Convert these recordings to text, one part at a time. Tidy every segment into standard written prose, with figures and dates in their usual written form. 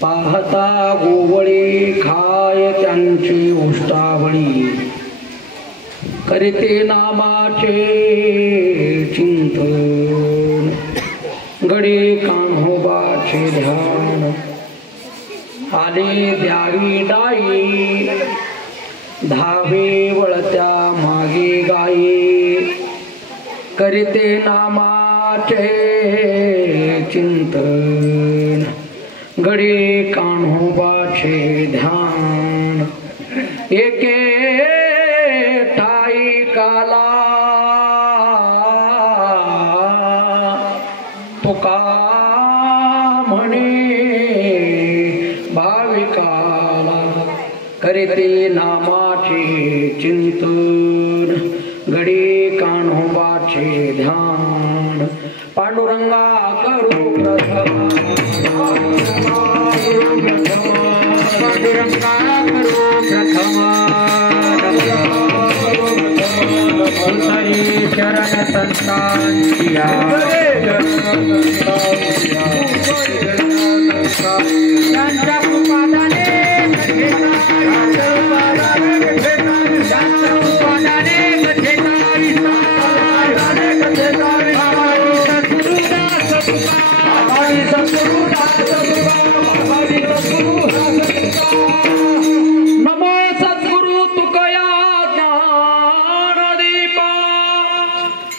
पाहता गोवळे खाय त्यांची उष्टावळी, करीते नामाचे चिंतन, गडे कान्होबाचे ध्यान, आले द्यावी डाई, धावे वळत्या मागे गाई, करीते नामाचे चिंतन, गडे कान्होबाचे ध्यान, एके ठाई काला तुका म्हणे भाविकाला, करीते नामाचे चिंतन, गडे कान्होबाचे ध्यान, पांडुरंगा करू प्रथम, पांडुरंगा करू प्रथम, हरी चरण संतांचिया, त्यांच्या कृपादाने नमो सद्गुरु तुकया ज्ञानदीपा,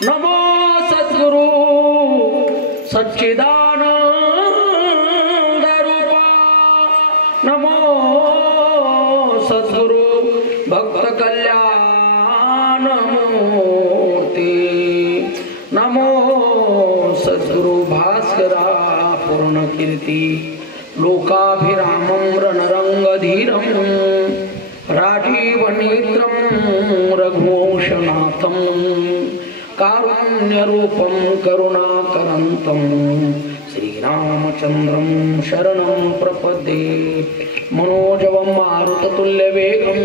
नमो सद्गुरु सच्चिदानंद रूपा, नमो सद्गुरु भक्त कल्याण मूर्ती, नमो सद्गुरु भास्करा पूर्ण कीर्ती, लोकाभिरामं रणरंगधीरं, राजीवनेत्रं रघुवंशनाथं, कारुण्यरूपं करुणाकरन्तं, श्रीरामचन्द्रं शरणं प्रपद्ये, मनोजवं मारुततुल्यवेगं,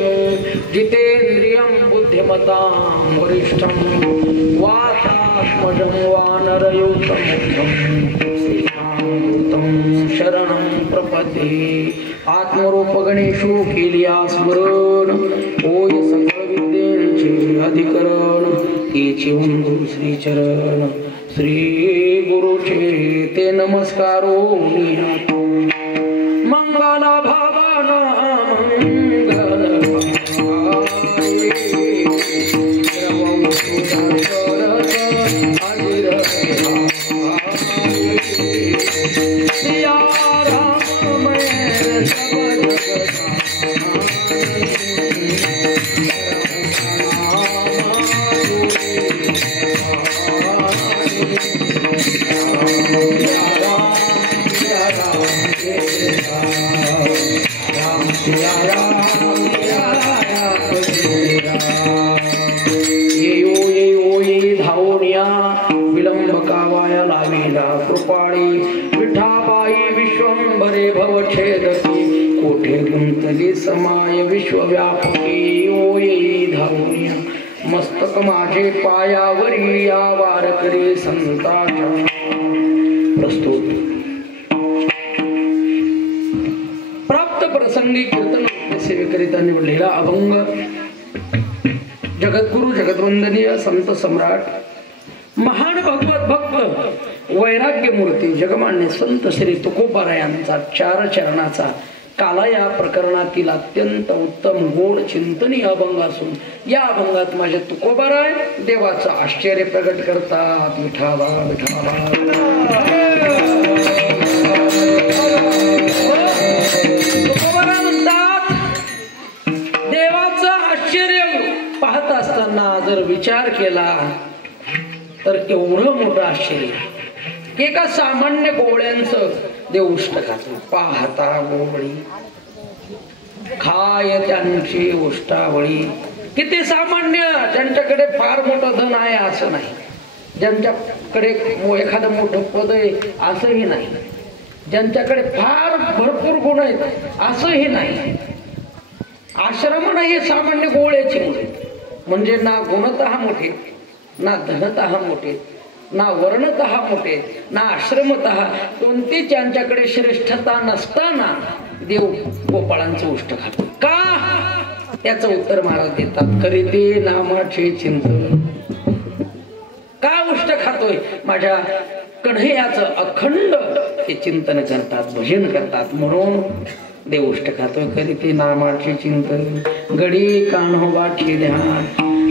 जितेन्द्रियं बुद्धिमतां वरिष्ठं, वातात्मजं वानरयूथमुख्यं, शरणं प्रपद्ये, आत्मरूप गणेशो केलिया स्मरण, होय सकळ विद्येचे अधिकरण, तेचे वंदू श्रीचरण, श्री गुरुचे ते नमस्कारो निहातो, मंगल भवन मंगल विलंबकावाया लाविला कृपाळी, विठाबाई विश्वंभरे भवछेदकी, कोठे गुंतली समाय विश्वव्यापकी, ओ येई धावूनिया मस्तक माझे पायावरी, या वारकरी संतांच्या प्रस्तुत प्राप्त प्रसंगी कीर्तन सेवेकरिता निवडलेला अभंग, जगद्गुरु जगद्वंदनीय संत सम्राट महान भगवत भक्त वैराग्य मूर्ती जगमान्य संत श्री तुकोबारायांचा चार चरणाचा काला या प्रकरणातील अत्यंत उत्तम गोड चिंतनीय अभंग असून, या अभंगात माझे तुकोबाराय देवाचं आश्चर्य प्रगट करतात. विठाबा विठाबा तुकोबारा म्हणतात, देवाचं आश्चर्य पाहत असताना जर विचार केला तर एवढं मोठं आश्चर्य की एका सामान्य गोवळ्यांचं देवष्टकाचं, पाहता गोवळी खाय त्यांची उष्टावळी, किती सामान्य, ज्यांच्याकडे फार मोठं धन आहे असं नाही, ज्यांच्याकडे एखादं मोठं पद आहे असंही नाही, ज्यांच्याकडे फार भरपूर गुण आहेत असंही नाही, आश्रम नाही, सामान्य गोवळ्याची मुले, म्हणजे ना गुणतः मोठे ना धनतः मोठे ना वर्णतः मोठे ना आश्रमतः कोणती त्यांच्याकडे श्रेष्ठता नसताना देव गोपाळांचं उष्ट खातो का? याचं उत्तर महाराज देतात, करीते नामाचे चिंतन. का उष्ट खातोय? माझ्या कन्हैयाचं अखंड ते चिंतन करतात, भजन करतात, म्हणून देव उष्ट खातोय. करीते नामाचे चिंतन गडी कान्होबा ठे ध्यान.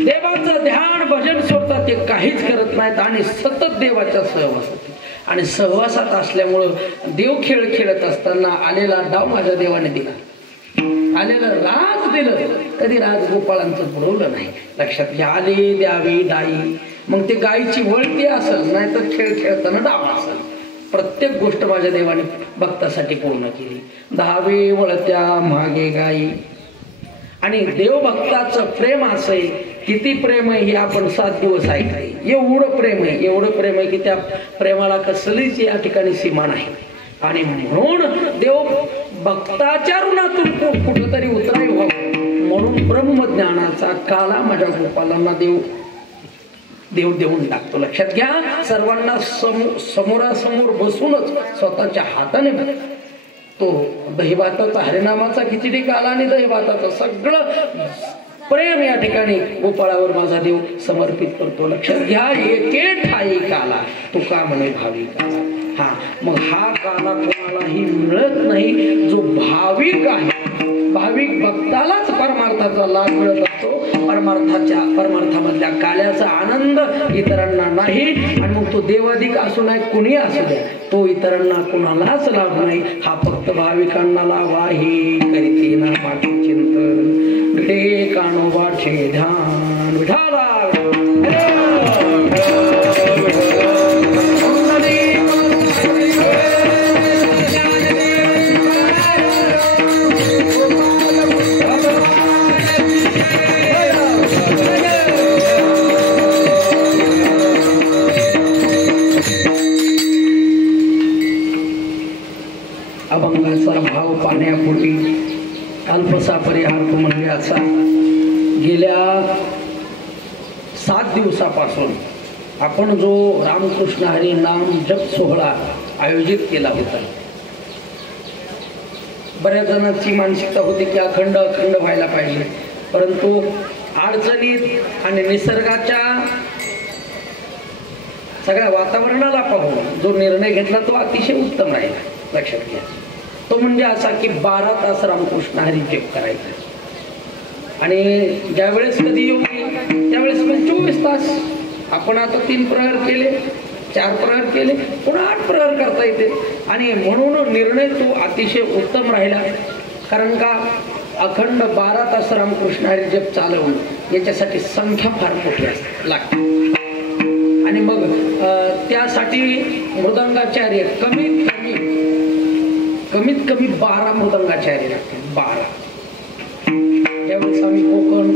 देवाचं ध्यान भजन सोडतात, ते काहीच करत नाहीत आणि सतत देवाच्या सहवासात आणि सहवासात असल्यामुळं देव खेळ खेळत असताना आलेला डाव माझ्या देवाने दिला, आलेलं राग दिलं. कधी राग गोपाळांचं बुडवलं नाही. लक्षात घ्या, आले द्यावी डाई. मग ते गायीची वळती असेल, नाही तर खेळ खेळताना डाव असेल. प्रत्येक गोष्ट माझ्या देवाने भक्तासाठी पूर्ण केली. दहावे वळत्या मागे गाई. आणि देवभक्ताचं प्रेम असं आहे, किती प्रेम आहे हे आपण 7 दिवस ऐकले. एवढं प्रेम आहे, एवढं प्रेम आहे की त्या प्रेमाला कसलीच या ठिकाणी सीमा नाही. आणि म्हणून देव भक्ताच्या ऋणातून कुठंतरी उतराई व्हावं म्हणून ब्रह्मज्ञानाचा काला माझ्या गोपालांना देव देऊन टाकतो. लक्षात घ्या, सर्वांना समोरासमोर बसूनच स्वतःच्या हाताने तो दहीभाताचा हरिनामाचा खिचडी काला आणि दहीभाताचं सगळं प्रेम या ठिकाणी गोपाळावर माझा देव समर्पित करतो. लक्षात घ्या, एके ठाई काला तुका म्हणे भावी काला. हा, मग हा काला कोणालाही मिळत नाही. जो भाविक आहे, भाविक भक्तालाच परमार्थाचा लाभ मिळत असतो. परमार्थामधल्या काल्याचा आनंद इतरांना नाही. आणि मग तो देवाधिक असू नाही, कुणी असू द्या, तो इतरांना कुणालाच लाभ नाही. हा फक्त भाविकांना लाभ आहे. करीते नामाचे चिंतन घडे कान्होबाचे ध्यान. विठाला अभंगाचा भाव पाहण्यापूर्वी अल्पसा परिहार म्हणजे असा, गेल्या 7 दिवसापासून आपण जो रामकृष्ण हरी नाम जप सोहळा आयोजित केला होता, बऱ्याच जणांची मानसिकता होती की अखंड व्हायला पाहिजे, परंतु अडचणीत आणि निसर्गाच्या सगळ्या वातावरणाला पाहून जो निर्णय घेतला तो अतिशय उत्तम राहिला. लक्षात घ्या, तो म्हणजे असा की 12 तास रामकृष्ण हरी जप करायचा. आणि ज्यावेळेस कधी योग त्यावेळेस 24 तास. आपण आता 3 प्रहर केले, 4 प्रहर केले, पुन्हा 8 प्रहर करता येते. आणि म्हणून निर्णय तो अतिशय उत्तम राहिला. कारण का, अखंड 12 तास रामकृष्ण हरी जप चालवणं याच्यासाठी संख्या फार मोठी असते लागते. आणि मग त्यासाठी मृदंगाचार्य कमीत कमी 12 मृदंगाचार्य लागतील. 12. ज्यावेळेस आम्ही कोकण,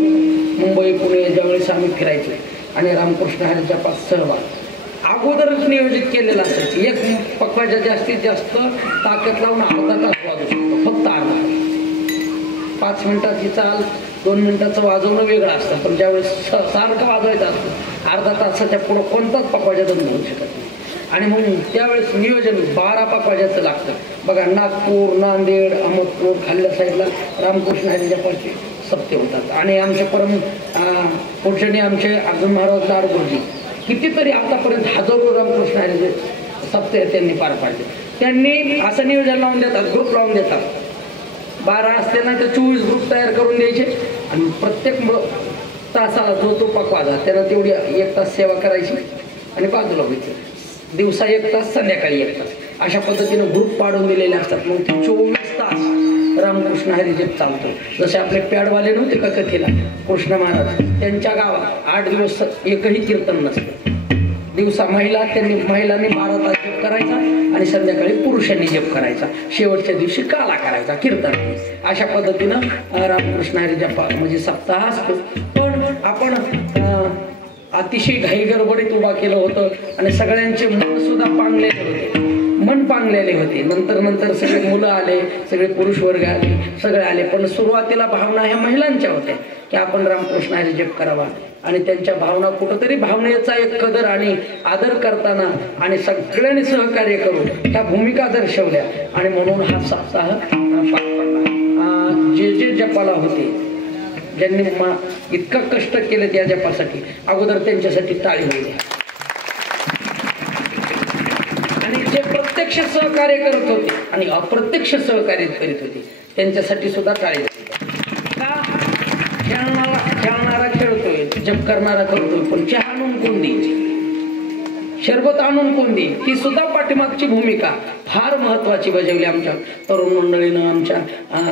मुंबई, पुणे ज्यावेळेस आम्ही फिरायचो आणि रामकृष्ण हरीच्या पास सहभाग अगोदरच नियोजित केलेलं असायचं. एक पक्वाच्या जास्तीत जास्त ताकद लावून अर्धा तास वाजू शकतो, फक्त अर्धा. 5 मिनिटाची चाल, 2 मिनिटाचं वाजवणं वेगळं असतं. पण ज्यावेळेस सारखं वाजवायचं असतं, अर्धा तासाच्या पुढं कोणताच पक्वाजा बंद होऊ शकत नाही. आणि मग त्यावेळेस नियोजन 12 पक्वाजाचं लागतं. बघा, नागपूर, नांदेड, अहमदपूर खाल्ल्या साईडला रामकृष्ण हरीच्या पाशी सप्ते होतात. आणि आमचे परम पूजनीय आमचे अर्जुन महाराज लाडगुरुजी कितीतरी आतापर्यंत हजारो रामकृष्ण हरीचे सप्ते त्यांनी पार पाडले. त्यांनी असं नियोजन लावून देतात, ग्रुप लावून देतात. 12 असते ना तर 24 ग्रुप तयार करून द्यायचे आणि प्रत्येक तासाला जो तो पकवाजा त्यानं तेवढी 1 तास सेवा करायची आणि बाजूला व्हायचं. दिवसा 1 तास, संध्याकाळी 1 तास, अशा पद्धतीनं ग्रुप पाडून दिलेले असतात. मग ते 24 तास रामकृष्ण हरी जप चालतो. जसे आपले पॅडवाले नव्हते का कथेला, कृष्ण महाराज, त्यांच्या गावात 8 दिवस एकही कीर्तन नसतं. दिवसा महिलांनी 12 तास जप करायचा आणि संध्याकाळी पुरुषांनी जप करायचा. शेवटच्या दिवशी काला करायचा, कीर्तन. अशा पद्धतीनं रामकृष्ण हरी जप म्हणजे सप्ताह असतो. पण आपण अतिशय घाई गडबडीत उभा केलं होतं आणि सगळ्यांचे मन सुद्धा पांगलेले होते. मन पांगलेले होते. नंतर नंतर सगळे मुलं आले, सगळे पुरुष वर्ग आले, सगळे आले. पण सुरुवातीला भावना ह्या महिलांच्या होत्या की आपण रामकृष्ण हरी जप करावा. आणि त्यांच्या भावना कुठंतरी भावनेचा एक कदर आणि आदर करताना आणि सगळ्यांनी सहकार्य करून ह्या भूमिका दर्शवल्या. आणि म्हणून हा सप्ताह पार पडला. जे जे जपाला होते, ज्यांनी इतकं कष्ट केलं त्या जपासाठी, अगोदर त्यांच्यासाठी टाळी होईल. आणि जे प्रत्यक्ष सहकार्य करत होते आणि अप्रत्यक्ष सहकार्य करीत होते त्यांच्यासाठी सुद्धा टाळी होती. का? खेळणारा खेळतोय, जप करणारा करतोय, पण चहा आणून कोण देईल, शरबत आणून कोण देईल, ती सुद्धा पाठीमागची भूमिका फार महत्वाची बजावली आमच्या तरुण मंडळीनं, आमच्या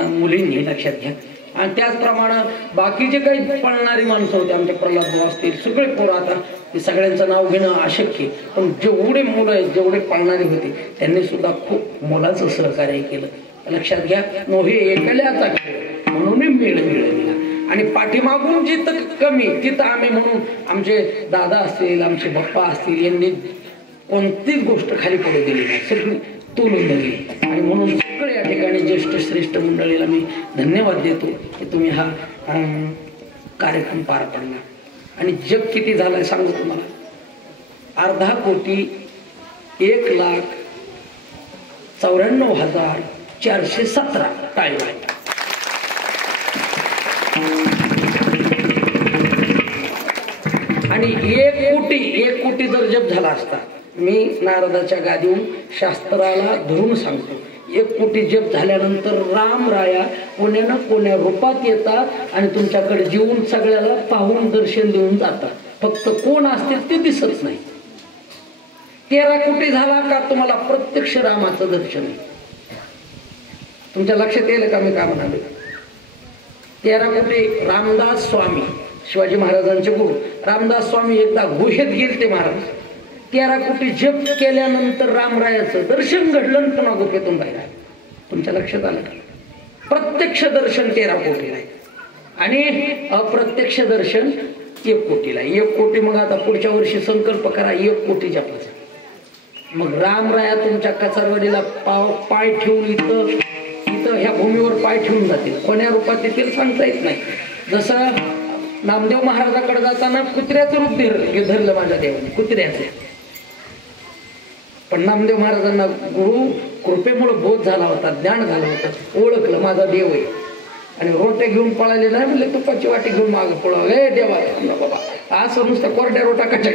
मुलींनी लक्षात घ्या. आणि त्याचप्रमाणे बाकीचे काही पळणारी माणसं होते, आमचे प्रल्हाद भाऊ असतील, सगळे पोरं, आता ते सगळ्यांचं नाव घेणं अशक्य, पण जेवढे मुलं आहेत, जेवढे पळणारे होते, त्यांनी सुद्धा खूप मोलाचं सहकार्य केलं. लक्षात घ्या, नोहे एकल्याचा खेळ म्हणून मेळ मिळविला. आणि पाठीमागून जिथं कमी तिथं आम्ही, म्हणून आमचे दादा असतील, आमचे बाप्पा असतील, यांनी कोणतीच गोष्ट खाली पडू दिली नाही, सगळी तोलून धरली. आणि म्हणून सगळे या ठिकाणी ज्येष्ठ श्रेष्ठ मंडळीला मी धन्यवाद देतो की तुम्ही हा कार्यक्रम पार पडला. आणि जग किती झालाय सांगू तुम्हाला, 2,94,417 टाळी आहे. आणि 1 कोटी जर जप झाला असता, मी नारदाच्या गादीहून शास्त्राला धरून सांगतो, 1 कोटी जप झाल्यानंतर रामराया कोण्या कोण्या रूपात येतात आणि तुमच्याकडे जीवन सगळ्याला पाहून दर्शन देऊन जातात. फक्त कोण असतील ते दिसत नाही. 13 कोटी झाला का तुम्हाला प्रत्यक्ष रामाचं दर्शन आहे. तुमच्या लक्षात येईल का मी काय म्हणाले? 13 कोटी. रामदास स्वामी, शिवाजी महाराजांचे गुरु रामदास स्वामी एकदा गुहेत गेलते महाराज. 13 कोटी जप केल्यानंतर रामरायाचं दर्शन घडलं, पुन्हा गुफेतून बाहेर आलं. तुमच्या लक्षात आलं का? प्रत्यक्ष दर्शन 13 कोटीला आहे आणि अप्रत्यक्ष दर्शन 1 कोटीला. 1 कोटी. मग आता पुढच्या वर्षी संकल्प करा 1 कोटी जपाचा. मग रामराया तुमच्या कचारवाडीला पाय ठेवून इथं ह्या भूमीवर पाय ठेवून जातील. कोण्या रूपात येतील सांगता येत नाही. जसं नामदेव महाराजाकडे जाताना कुत्र्याचं रूप धरलं माझ्या देवाने, कुत्र्याचे. पण नामदेव महाराजांना गुरु कृपेमुळे बोध झाला होता, ज्ञान झालं होतं, ओळखलं माझा देव आहे. आणि रोट्या घेऊन पळाले नाही म्हणले, तुपाची वाटी घेऊन मागं पळव, हे देवा बाबा, असं नुसतं कोरड्या रोटा कशा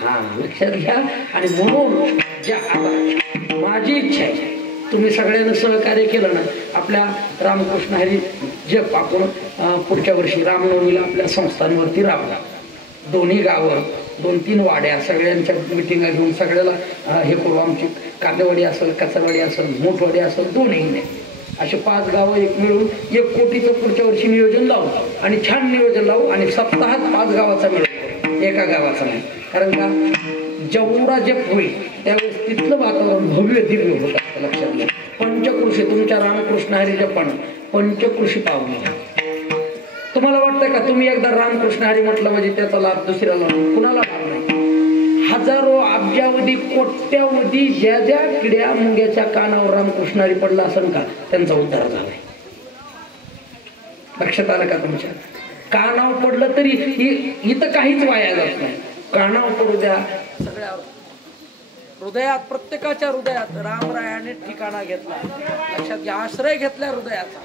हा लक्षात घ्या. आणि म्हणून ज्या आता माझी इच्छा आहे, तुम्ही सगळ्यांना सहकार्य केलं ना, आपल्या रामकृष्ण हरी जप आपण पुढच्या वर्षी रामनवमीला आपल्या संस्थांवरती राबला. दोन्ही गावं, 2-3 वाड्या, सगळ्यांच्या मिटिंगा घेऊन सगळ्याला हे करू. आमची कांदेवाडी असेल, कचरवाडी असेल, मोठवाडी असेल, दोन्ही नाही, असे 5 गावं एक मिळून 1 कोटीचं पुढच्या वर्षी नियोजन लावू. आणि छान नियोजन लावू. आणि सप्ताहात 5 गावाचा मिळतो, एका गावाचा नाही. कारण का, जेवढा जप होईल त्यावेळेस तिथलं वातावरण भव्य दिव्य होत असतं. लक्षात घ्या. पंचकृषी तुमच्या रामकृष्ण हरी जपानं पंचकृषी पावली. तुम्हाला वाटतं का तुम्ही एकदा रामकृष्ण हरी म्हटलं म्हणजे त्याचा लाभ दुसऱ्याला कुणाला लाभ नाही? हजारो अब्जावधी कोट्यावधी ज्या ज्या किड्या मुंग्याच्या कानावर रामकृष्ण हरी पडला असेल का, त्यांचा उद्धार झालाय. लक्षात आलं का? तुमच्या कानावर पडलं तरी इथं काहीच वाया जात नाही. कानावर पडू द्या, सगळ्या हृदयात, प्रत्येकाच्या हृदयात रामरायाने ठिकाणा घेतला. लक्षात घ्या, आश्रय घेतला हृदयाचा.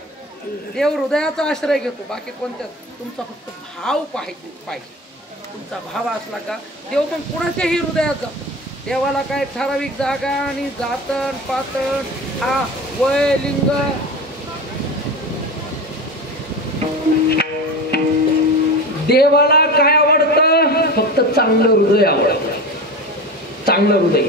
देव हृदयाचा आश्रय घेतो, बाकी कोणत्या. तुमचा फक्त भाव पाहिजे. तुमचा भाव असला का देव पण कुणाच्याही हृदयात जातो. देवाला काय ठराविक जागा आणि जातन पातन, हा वय, लिंग, देवाला काय आवडतं? फक्त चांगलं हृदय आवडतं. चांगलं हृदय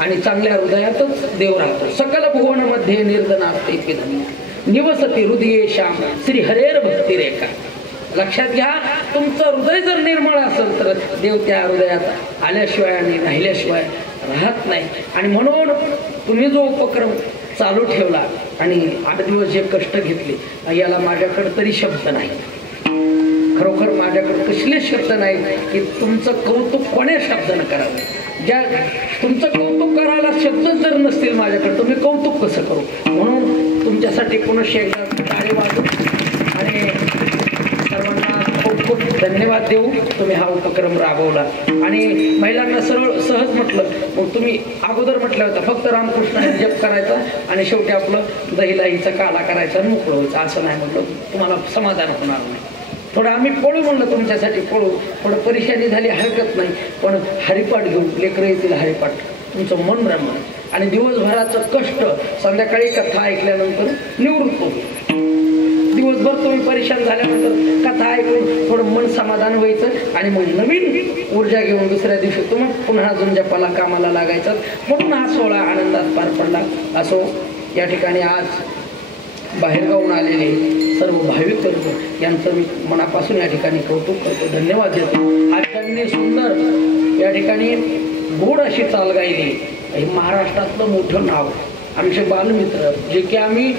आणि चांगल्या हृदयातच देव राहतो. सकल भुवन मध्ये निर्धनास्ते धन्य निवसती हृदये श्याम श्री हरेर भक्ती रेखा. लक्षात घ्या, तुमचं हृदय जर निर्मळ असेल तर देव त्या हृदयात आल्याशिवाय आणि राहिल्याशिवाय राहत नाही. आणि म्हणून तुम्ही जो उपक्रम चालू ठेवला आणि 8 दिवस जे कष्ट घेतले, याला माझ्याकडे तरी शब्द नाही. खरोखर माझ्याकडे कसले शब्द नाही की तुमचं कौतुक कोण्या शब्दानं करावं. ज्या तुमचं कौतुक करायला बोलायला शब्द जर नसतील माझ्याकडे तर मी कौतुक कसं करू. म्हणून तुमच्यासाठी पुनश्च एकदा टाळी वाजवू आणि सर्वांना खूप खूप धन्यवाद देऊ. तुम्ही हा उपक्रम राबवला आणि महिलांना सरळ सहज म्हटलं. मग तुम्ही अगोदर म्हटलं होतं फक्त रामकृष्ण हरी जप करायचा आणि शेवटी आपलं दहीलाहीचा काला करायचा आणि मोकळं व्हायचं. असं नाही म्हटलं, तुम्हाला समाधान होणार नाही. थोडं आम्ही पळू म्हणलं तुमच्यासाठी पळू. थोडं परेशानी झाली हरकत नाही, पण हरिपाठ घेऊ. लेकरं येतील हरिपाठ, तुमचं मन रमण आणि दिवसभराचं कष्ट संध्याकाळी कथा ऐकल्यानंतर निवृत्त होईल. दिवसभर तुम्ही परेशान झाल्यानंतर कथा ऐकून थोडं मन समाधान व्हायचं आणि मग नवीन ऊर्जा घेऊन दुसऱ्या दिवशी तुम्ही पुन्हा अजून जपाला कामाला लागायचं. म्हणून हा सोहळा आनंदात पार पडला. असो, या ठिकाणी आज बाहेरगावून आलेले सर्व भाविक वर्ग यांचं मी मनापासून या ठिकाणी कौतुक करतो, धन्यवाद देतो. आज त्यांनी सुंदर या ठिकाणी गोड अशी चाल गायली. हे महाराष्ट्रातलं मोठं नाव आमचे बालमित्र, जे की आम्ही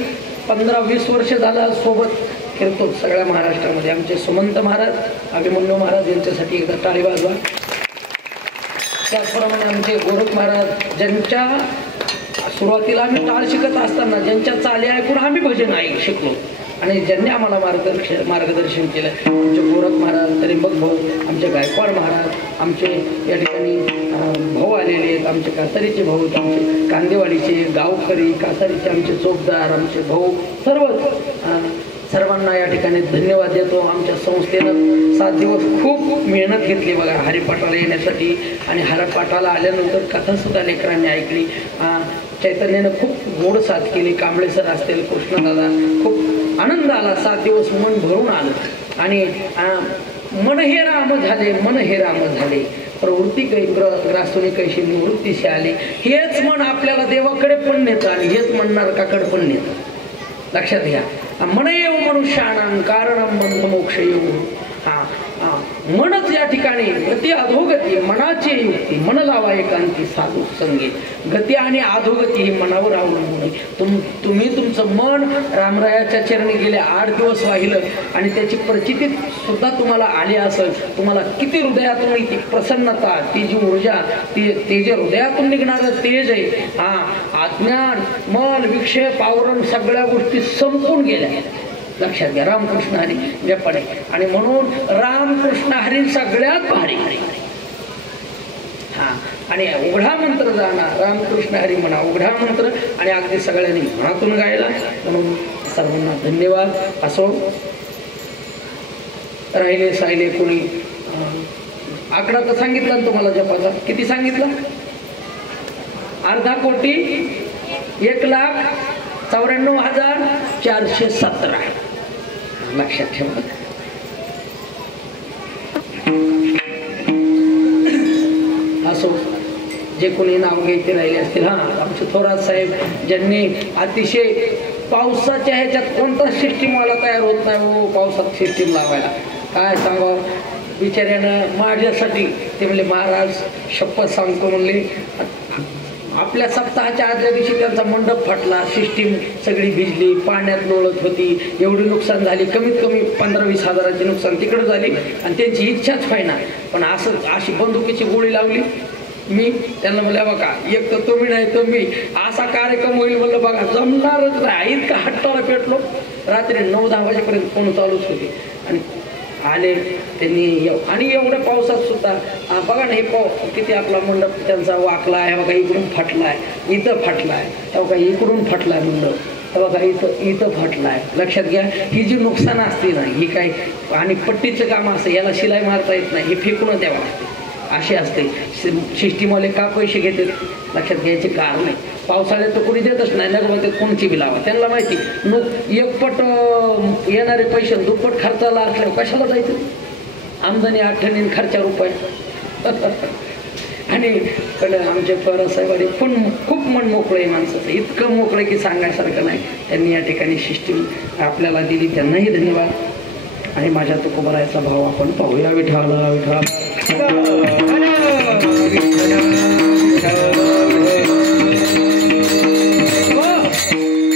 15-20 वर्ष झालं सोबत फिरतो सगळ्या महाराष्ट्रामध्ये. आमचे सुमंत महाराज, अभिमन्यू महाराज यांच्यासाठी एकदा टाळी वाजवा. त्याचप्रमाणे आमचे गोरख महाराज, ज्यांच्या सुरुवातीला आम्ही टाळ शिकत असताना ज्यांच्या चाली ऐकून आम्ही भजन शिकलो आणि ज्यांनी आम्हाला मार्गदर्शन केलं. आमचे गोरख महाराज, त्र्यंबक भाऊ, आमचे गायकवाड महाराज, आमचे या ठिकाणी भाऊ आलेले आहेत, आमचे कासारीचे भाऊ, आमचे कांदेवाडीचे गावकरी, कासारीचे आमचे चोपदार, आमचे भाऊ, सर्वांना या ठिकाणी धन्यवाद देतो. आमच्या संस्थेनं 7 दिवस खूप मेहनत घेतली बघा हरिपाठाला येण्यासाठी आणि हरिपाठाला आल्यानंतर कथासुद्धा लेकरांनी ऐकली. चैतन्यानं खूप गोड साथ केली. कांबळे सर असतील, कृष्णदादा, खूप आनंद आला. 7 दिवस मन भरून आलं आणि मन हे राम झाले, मन हे राम झाले, प्रवृत्ती ग्रासून कैशी निवृत्तीशी आली. हेच मन आपल्याला देवाकडे पण नेतं आणि हेच मन नरकाकडे पण नेतं. लक्षात घ्या. मन येऊ मनुष्यानं कारणं बंध मोक्ष येऊ. मनच या ठिकाणी गती अधोगती मनाची युक्ती, मन लावा एकांती साधू संगे. गती आणि अधोगती ही मनावर अवलंबून. तुम्ही तुमचं मन रामरायाच्या चरणी गेले 8 दिवस वाहिलं आणि त्याची प्रचिती सुद्धा तुम्हाला आली असेल. तुम्हाला किती हृदयातून ती प्रसन्नता, ती जी ऊर्जा, ते जे हृदयातून निघणारं तेज आहे, अज्ञान, मन, विक्षेप, आवरण सगळ्या गोष्टी संपून गेल्या. लक्षात घ्या. रामकृष्ण हरी जपणे आणि म्हणून रामकृष्ण हरी सगळ्यात भारी. आणि उघडा मंत्र जाणार, रामकृष्ण हरी म्हणा उघडा मंत्र आणि अगदी सगळ्यांनी मनातून गायला. म्हणून सर्वांना धन्यवाद. असो, राहिले साहिले कोणी आकडा तर सांगितला ना तुम्हाला जपाचा. किती सांगितला? अर्धा कोटी 1,94,417. लक्षात ठेवा. असो, जे कोणी नाव घ्यायचे राहिले असतील. आमचे थोरात साहेब, ज्यांनी अतिशय पावसाच्या ह्याच्यात कोणता सिस्टीम वाला तयार होत नाही हो पावसात सिस्टीम लावायला. काय सांगावं बिचाऱ्यानं माझ्यासाठी. ते म्हणले महाराज शपथ सांगतो म्हणले, आपल्या सप्ताहाच्या आदल्या दिवशी त्यांचा मंडप फाटला, सिस्टीम सगळी भिजली, पाण्यात लोळत होती, एवढी नुकसान झाली. कमीत कमी 15-20 हजाराची नुकसान तिकडं झाली आणि त्यांची इच्छाच व्हायना. पण अशी बंदुकीची गोळी लावली. मी त्यांना म्हणलं बघा, एक तर तुम्ही नाही तुम्ही असा कार्यक्रम होईल म्हणलं बघा, जमणारच नाही. इतका हट्टाला पेटलो. रात्री 9-10 वाजेपर्यंत फोन चालूच होते आणि आले त्यांनी. आणि एवढ्या पावसात सुद्धा बघा ना, हे किती आपला मंडप त्यांचा वाकला आहे बघा, इकडून फाटला आहे, इथं फाटला आहे, बघा इकडून फाटला आहे मंडप, बघा इथं फाटला आहे. लक्षात घ्या. ही जी नुकसान असते ना, ही काय आणि पट्टीचं काम असतं, याला शिलाई मारता येत नाही, हे फेकून द्यावं लागते, असे असते. सिस्टीमवाले का पैसे घेतात लक्षात घ्यायचे कारण नाही. पावसाळ्यात तर कोणी देतच नाही ना, मग ते कोणची बी लावा. त्यांना माहिती एकपट येणारे पैसे दुप्पट खर्चाला असल्यावर कशाला जायचं. आमदानी 8 खर्चा रुपये. आणि पण आमचे साहेबांनी पण खूप मन मोकळं आहे माणसाचं, इतकं मोकळं की सांगायसारखं नाही. त्यांनी या ठिकाणी सिस्टीम आपल्याला दिली, त्यांनाही धन्यवाद. आणि माझ्या तुकोबारायचा भाव आपण पाहूया. विठाला विठा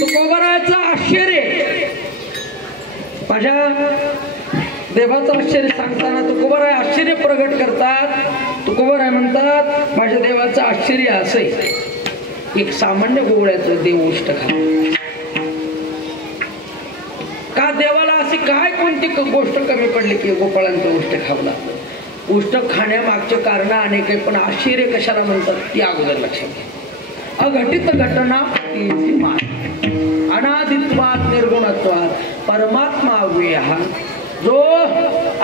तुकोबारायचं आश्चर्य, माझ्या देवाचं आश्चर्य सांगताना तुकोबाराय आश्चर्य प्रगट करतात. तुकोबाराय म्हणतात माझ्या देवाचं आश्चर्य असं आहे एक सामान्य गोवळ्याचं देव उष्ट खाल्लं का? देवाला अशी काय कोणती गोष्ट कमी पडली की गोपाळांचं उष्ट खावं लागलं? उष्ट खाण्यामागचे कारण अनेक आहे, पण आश्चर्य कशाला म्हणतात ती अगोदर लक्षात घ्या. अघटित घटना अनादित्वात निर्गुणत्वात परमात्मा अव्यय, जो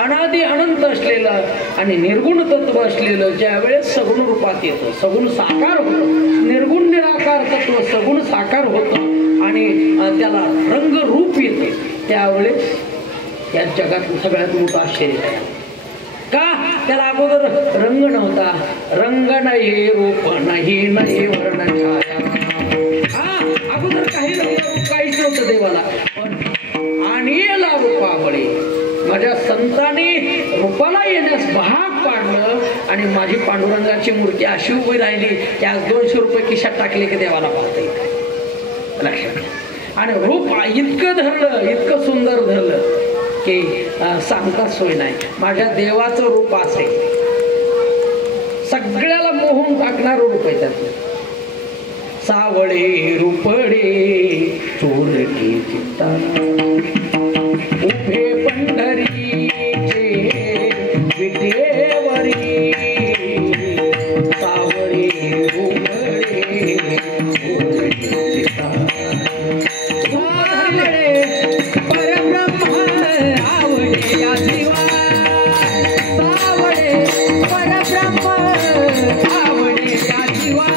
अनादि अनंत असलेलं आणि निर्गुण तत्व असलेलं ज्या वेळेस सगुण रूपात येतं, सगुण साकार होतं, निर्गुण निराकार तत्व सगुण साकार होतं आणि त्याला रंग रूप येते, त्यावेळेस या जगात सगळ्यात मोठं आश्चर्य आहे. का? त्याला अगोदर रंग नव्हता, रंग नाही, रूप नाही, नाही वर्ण छाया. हा, अगोदर काही रंग काहीच नव्हतं देवाला, पण आणि रूपावळे माझ्या संतांनी रूपाला येण्यास भाग पाडलं आणि माझी पांडुरंगाची मूर्ती अशी उभी राहिली की आज 200 रुपये खिशात टाकले की देवाला पाहता येईल. लक्षात घ्या. आणि रूप इतकं धरलं, इतकं सुंदर धरलं की सांगता सोय नाही. माझ्या देवाचं रूप असे सगळ्याला मोहून टाकणारं रूप आहे त्यातलं. सावळे रूपडे चोरटी चित्ता उभे पंढरीचे विटेवरी, सावळे रूपडे चोरटी चित्ता. सावळे परब्रह्म आवडे या जीवा, सावळे परब्रह्म आवडे या जीवा,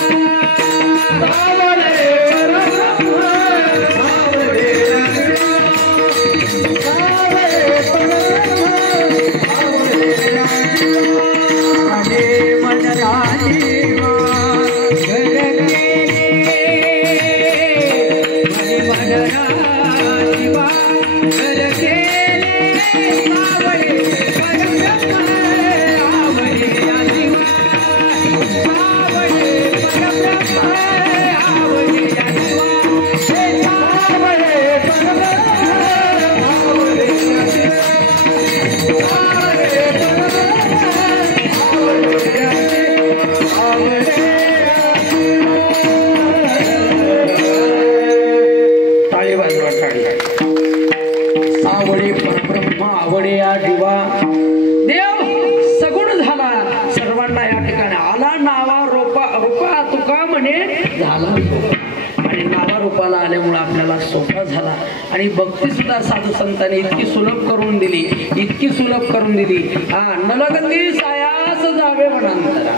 सावळे परब्रह्म आवडे या जीवा, सावळे परब्रह्म आवडे या जीवा. माझे मन राजीवा घर केले, माझे मन राजीवा घर केले, सावळे परब्रह्म आवडे या जीवा, सावळे परब्रह्म आवडे या जीवा, सावळे परब्रह्म आवडे या जीवा, सावळे परब्रह्म आवडे या जीवा, आवडे टाळी वाजवा टाळी. सावळे परब्रह्म आवडे या जीवा. देव सगुण झाला, सर्वांना या ठिकाणी आला. नावा रूपा तुका म्हणे झाला सोपा, आणि नावा रूपाला आल्यामुळे आपल्याला सोपा झाला. आणि भक्ती सुद्धा साधू संतांनी इतकी सुलभ करून दिली, इतकी सुलभ करून दिली. हा, नलगंदी सायास जावे म्हणांतरा,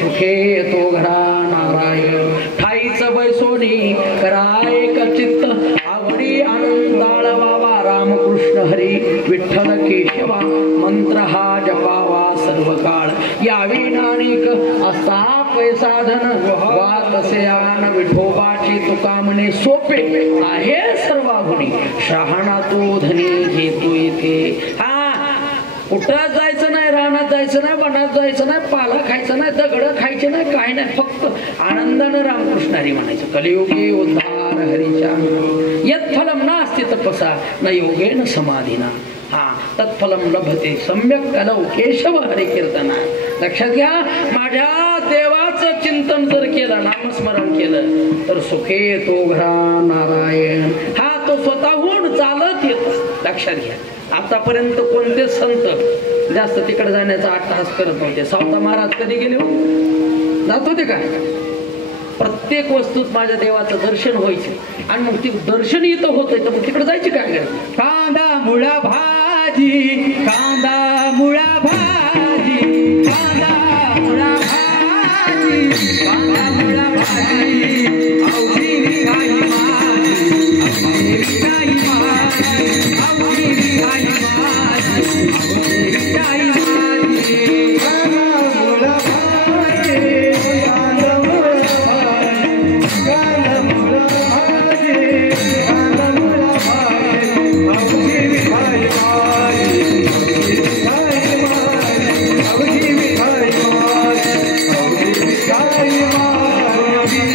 सुखे येतो घरा नारायण, ठाईच बैसोनी करा एक चित्त, आवडी आनंदाळ वावा रामकृष्ण हरी विठ्ठल केशवा, मंत्र हा जपावा सर्व काळ, यावी नानिक असा पैसाधन, वातसे आन विठोबाची तुका म्हणे सोपे, आहे सर्वागुणी शहाणा तो धनी घेतो येथे. हा, कुठं जायचं नाही, रानात जायचं नाही, वनात जायचं नाही, पाला खायचं नाही, दगड खायचे नाही, काय नाही, फक्त आनंदानं रामकृष्ण हरी म्हणायचं. कलियुगे उद्धार हरीच्या यत् फलम नास्ति तपसा न योगेन समाधीना, हा तत्फलम लभते सम्यक कलौ केशव हरी कीर्तना. लक्षात घ्या, माझ्या देवाचं चिंतन जर केलं, नामस्मरण केलं तर सुखे येतो घरा नारायण. हा, तो स्वतःहून चालत येतो. लक्षात घ्या, आतापर्यंत कोणते संत जास्त तिकडे जाण्याचा अट्टहास करत नव्हते. सावता महाराज कधी गेले हो? जात होते का? प्रत्येक वस्तूत माझ्या देवाचं दर्शन व्हायचं आणि मग ते दर्शन इथं होतंय तर मग तिकडे जायची काय गरज? कांदा मुळा भाजी, कांदा मुळा भाजी, कांदा मुळा भाजी, कांदा मुळा भाजी, औषधी विकाई माझी, औषधी विकाई माझी, औषधी विकाई माझी, औषधी विकाई माझी, कांदा मुळा भाजी, कांदा मुळा भाजी, कांदा मुळा भाजी, कांदा मुळा भाजी, औषधी विकाई माझी, औषधी विकाई माझी, औषधी विकाई माझी, औषधी विकाई माझी.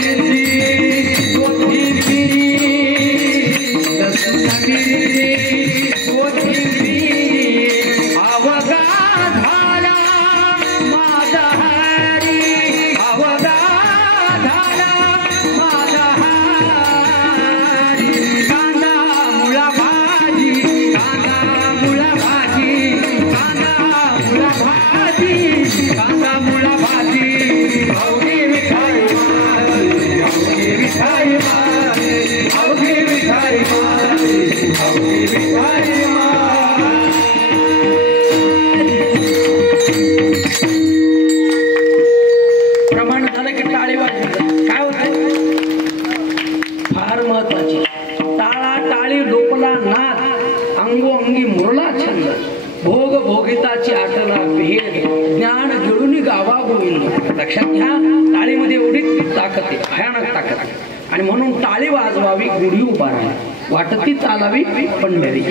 मोहिताची आटला भेद ज्ञान गिळून गावा गोविंद. लक्षात घ्या, टाळीमध्ये एवढी ताकद आहे, भयानक ताकद आहे. आणि म्हणून टाळी वाजवावी गुढी उभारावी, वाटती चालावी पंढरी.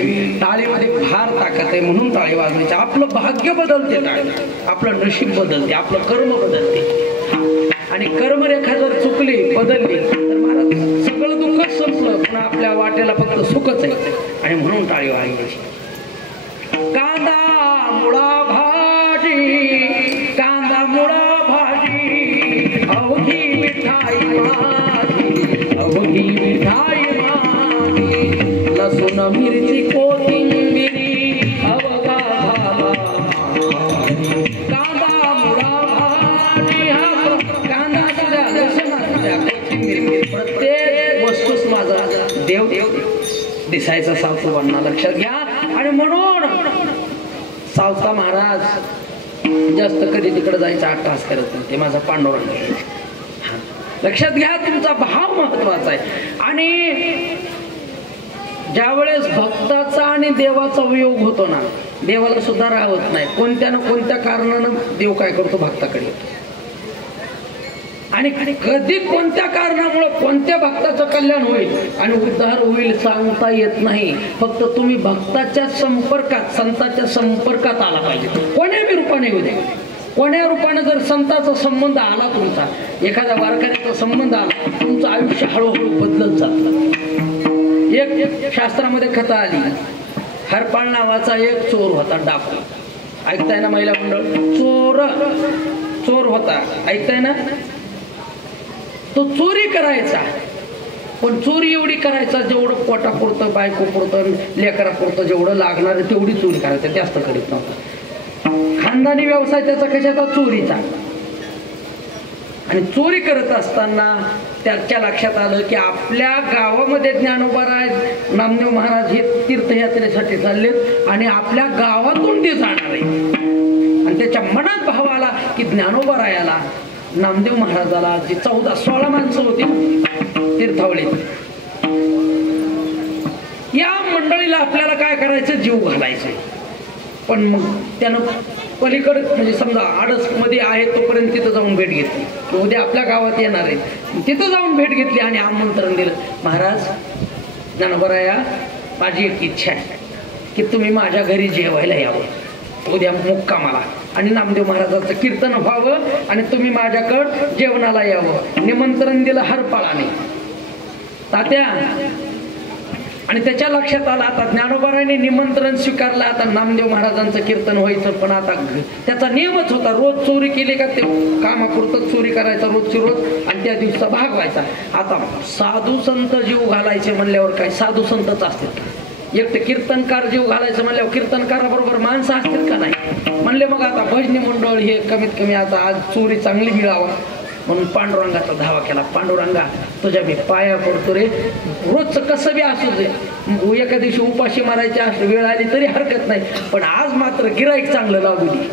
टाळीमध्ये फार ताकद आहे, म्हणून टाळी वाजवायची. आपलं भाग्य बदलते टाळी, आपलं नशीब बदलते, आपलं कर्म बदलते. आणि कर्मरेखा जर चुकली बदलली तर महाराज सगळं दुःख संपलं, पण आपल्या वाट्याला फक्त सुखच आहे. आणि म्हणून टाळी वाजवायची. कांदा मुळा भाजी, कांदा मुळा भाजी, अवघी मिठाई माझी, अवघी मिठाई माझी, लसूण मिरची कोथिंबिरी अवघा झाला. कांदा मुळा भाजी, हा कांदा सुद्धा, लसूण सुद्धा, कोथिंबिरी, प्रत्येक वस्तूच माझा देव दिसायचा सावता बनला. लक्षात घ्या. आणि म्हणून सावता महाराज जास्त कधी तिकडे जायचा अट्टास करत नाही, ते माझा पांडुरंग. लक्षात घ्या, तुमचा भाव महत्वाचा आहे. आणि ज्यावेळेस भक्ताचा आणि देवाचा वियोग होतो ना, देवाला सुद्धा राहत नाही. कोणत्या ना कोणत्या कारणानं देव काय करतो, भक्ताकडे येतो. आणि कधी कोणत्या कारणामुळे कोणत्या भक्ताचं कल्याण होईल आणि उद्धार होईल सांगता येत नाही. फक्त तुम्ही भक्ताच्या संपर्कात, संताच्या संपर्कात आला पाहिजे. कोण्या रूपाने येऊ दे, कोण्या रूपाने जर संताचा संबंध आला, तुमचा एखाद्या वारकऱ्याचा संबंध आला, तुमचं आयुष्य हळूहळू बदलत जातं. एक शास्त्रामध्ये कथा आली. हरपाळ नावाचा एक चोर होता, डाकू. ऐकताय ना महिला मंडळ? चोर होता, ऐकताय ना? तो चोरी करायचा, पण चोरी एवढी करायचा जेवढं पोटापुरतं, बायकोपुरतं, लेकरापुरतं जेवढं लागणार तेवढी चोरी करायचं, जास्त करीत नव्हता. खानदानी व्यवसाय त्याचा कशाचा? चोरीचा. आणि चोरी करत असताना त्याच्या लक्षात आलं की आपल्या गावामध्ये ज्ञानोबा नामदेव महाराज हे तीर्थयात्रेसाठी चाललेत आणि आपल्या गावातून ते जाणार आहे. आणि त्याच्या मनात भाव आला की ज्ञानोबा रायाला, नामदेव महाराजाला जी 14-16 माणसं होती तीर्थावळीत, या मंडळीला आपल्याला काय करायचं, जीव घालायचं. पण मग त्यानं पलीकडे म्हणजे समजा आडस मध्ये आहे तोपर्यंत तिथं जाऊन भेट घेतली. उद्या आपल्या गावात येणार आहे, तिथं जाऊन भेट घेतली आणि आमंत्रण दिलं. महाराज, ज्ञानोबराया, माझी एक इच्छा आहे की तुम्ही माझ्या घरी जेवायला यावं उद्या मुक्कामाला, आणि नामदेव महाराजांचं कीर्तन व्हावं आणि तुम्ही माझ्याकडं जेवणाला यावं. निमंत्रण दिलं हरपाळाने तात्या. आणि त्याच्या लक्षात आलं आता ज्ञानोबाराने निमंत्रण स्वीकारलं, आता नामदेव महाराजांचं कीर्तन व्हायचं. पण आता त्याचा नियमच होता, रोज चोरी केली का ते कामापुरतं चोरी करायचा रोजची रोज, आणि त्या दिवसाचा भाग व्हायचा. आता साधू संत जीव घालायचे म्हणल्यावर काय साधू संतच असतील, एक कीर्तनकार जीव घालायचं म्हणल्यावर कीर्तनकाराबरोबर माणसं असतील का नाही म्हणले. मग आता भजनी मंडळ हे कमीत कमी आता आज चोरी चांगली मिळावा म्हणून पांडुरंगाचा धावा केला. पांडुरंगा, तुझ्या मी पाया पडतो रे, रोजचं कसं बी असू दे, एका दिवशी उपाशी मारायची असं वेळ आली तरी हरकत नाही, पण आज मात्र गिराईक चांगलं लागू दे,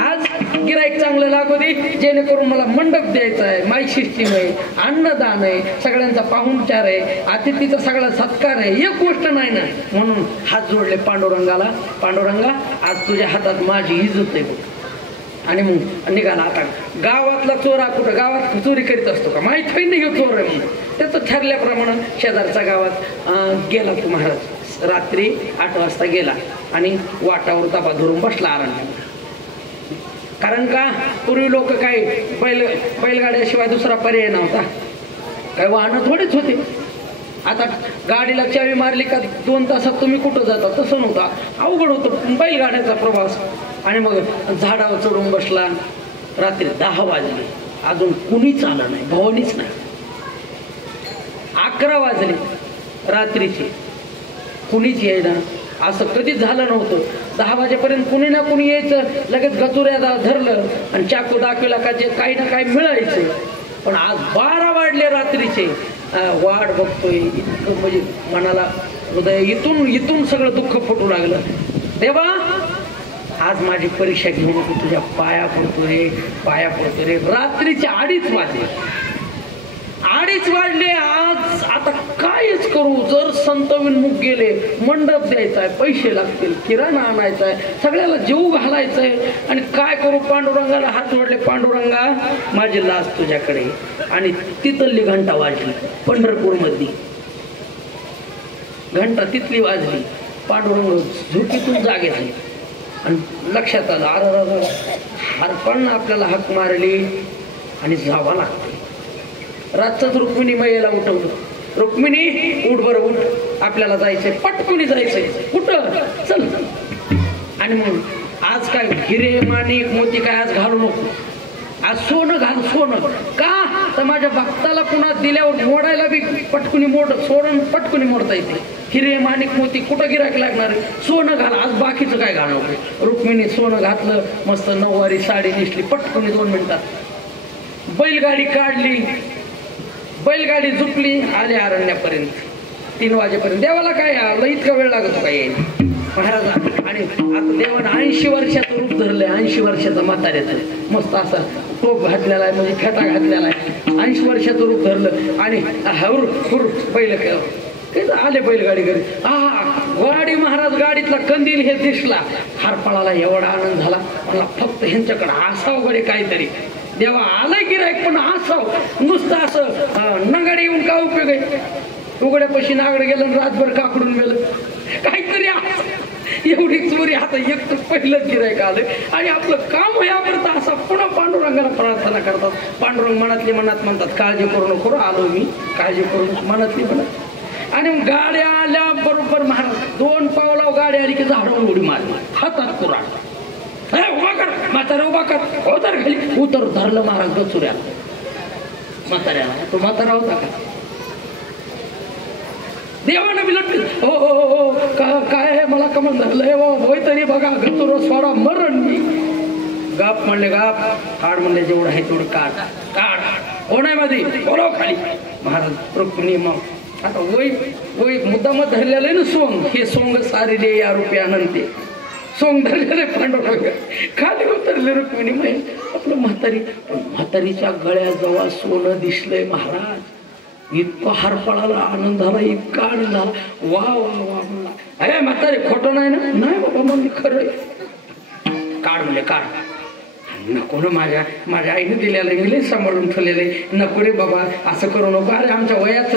आज गिराईक चांगलं लागू दे, जेणेकरून मला मंडप द्यायचा आहे, माई सिस्टीम आहे, अन्नदान आहे, सगळ्यांचा पाहुणचार आहे, अतिथीचा सगळा सत्कार आहे, एक गोष्ट नाही ना. म्हणून हात जोडले पांडुरंगाला. पांडुरंगा, आज तुझ्या हातात माझी इज्जत आहे. आणि मग निघाला. आता गावातला चोरा कुठं गावात चोरी करीत असतो का, माहीत होईल नाही हे चोर आहे म्हणून. त्याचं ठरल्याप्रमाणे शेजारच्या गावात गेला तो महाराज. रात्री 8 वाजता गेला आणि वाटावर दबा धरून बसला आरण्यात. कारण का, पूर्वी लोक काय बैलगाड्याशिवाय दुसरा पर्याय नव्हता, काय वाहनं थोडीच होते. आता गाडीला चावी मारली का 2 तासात तुम्ही कुठं जाता, तसं नव्हतं, अवघड होतं बैलगाड्याचा प्रवास. आणि मग झाडावर चढून बसला. रात्री 10 वाजले, अजून कुणीच आलं नाही, भवानीच नाही. 11 वाजले रात्रीचे, कुणीच येईना. असं कधीच झालं नव्हतं. 10 वाजेपर्यंत कुणी ना कुणी यायचं, लगेच गचुऱ्या धरलं आणि चाकू दाखवला का जे काही ना काही मिळायचं. पण आज 12 वाजले रात्रीचे, वाट बघतोय, इतकं म्हणजे मनाला हृदय इथून सगळं दुःख फुटू लागलं. देवा, आज माझी परीक्षा घेऊन तुझ्या पाया पडतो रे, पाया पडतो रे. रात्रीचे 2:30 वाजले. 2:30 वाजले. आज आता कायच करू. जर संत विनमुख गेले, मंडप द्यायचा आहे, पैसे लागतील, किराणा आणायचा आहे, सगळ्याला जीव घालायचा आहे, आणि काय करू. पांडुरंगाला हात जोडले. पांडुरंगा माझी लाज तुझ्याकडे. आणि तिथली घंटा वाजली. पंढरपूरमधली घंटा तिथली वाजली. पांडुरंग झोपेतून जागे झाले आणि लक्षात आलं, अरे हरपण आपल्याला हाक मारली आणि जावं लागतं. रातच रुक्मिणी मैयाला उठवलं. रुक्मिणी उठ बरं उठ, आपल्याला जायचंय, पटकुनी जायचंय. कुठं? चल. आणि मग आज काय हिरे माणिक मोती काय आज घालू नको, आज सोनं घाल. सोनं का तर माझ्या भक्ताला पुन्हा दिल्यावर मोडायला बी पटकुनी सोडून पटकुनी मोडता येते. हिरे माणिक मोती कुठं गिराक लागणार, सोनं घाल. आज बाकीचं काय घालू. रुक्मिणी सोनं घातलं, मस्त नऊवारी साडी नेसली, पटकुनी 2 मिनिटात बैलगाडी काढली. बैलगाडी झुकली, आले अरण्यापर्यंत 3 वाजेपर्यंत. देवाला काय आलं, इतका वेळ लागतो काय यायला महाराज. आणि आता देवानं 80 वर्षाचं रूप धरलंय. 80 वर्षाचा म्हाताऱ्याचं मस्त असा टोप घातलेला आहे, म्हणजे फेटा घातलेला आहे. 80 वर्षाचं रूप धरलं आणि हुर हुर बैल आले बैलगाडी घरी. गाडी महाराज गाडीतला कंदील हे दिसला. हारपळाला एवढा आनंद झाला. मला फक्त ह्यांच्याकडे असावं गडे काहीतरी. देवा आलाय गिरायक पण असावं. नुसतं असं नगाडे येऊन काय उपयोग आहे. उघड्यापाशी नागडे गेलं, रातभर काकडून गेलं, काहीतरी एवढी चोरी. आता एक तर पहिलंच गिरायक आलं आणि आपलं काम यापर्यंत असा. पुन्हा पांडुरंगाला प्रार्थना करतात. पांडुरंग मनातली मनात म्हणतात, काळजी करू नको, आलो मी, काळजी करू नको, मनातली म्हणत. आणि मग गाड्या आल्या बरोबर महाराज 2 पावला गाडी आली की झाडावर उडी मारली, हातात कुऱ्हाड. उभा कर म्हातारा, उभा कर. उतर खाली. उतर. धरलं महाराज गचुऱ्या म्हाताऱ्याला. तो म्हातारा होता का? देवानं बिलट. हो हो हो काय मला कमल धरलंय होय, तरी बघा गचुर सोडा, मरण मी. गाप म्हणले गाप, काढ म्हणले जेवढं आहे तेवढं काढ काढ. हो नाही मध्ये बोलव खाली. महाराज रुक्मिणी मग आता वय वय मुद्दामत धरलेलं आहे ना सोंग. हे सोंग सारेले या रुपयानंते सोंग धरलेले पांडुरंग. खाली उतरले रुक्मिणी माई. आपलं म्हातारीच्या गळ्याजवळ सोनं दिसलंय महाराज. इतकं हरपळाला आनंद झाला, इतका आनंद झाला. वा वा वा म्हणला. अरे म्हातारे खोटं नाही ना? नाही बाबा म्हणजे खरं. काढ म्हणले काढ. नको ना, माझ्या आईने दिलेलं गेले, सांभाळून ठेवलेले. नको रे बाबा, असं करू नको. अरे आमच्या वयाच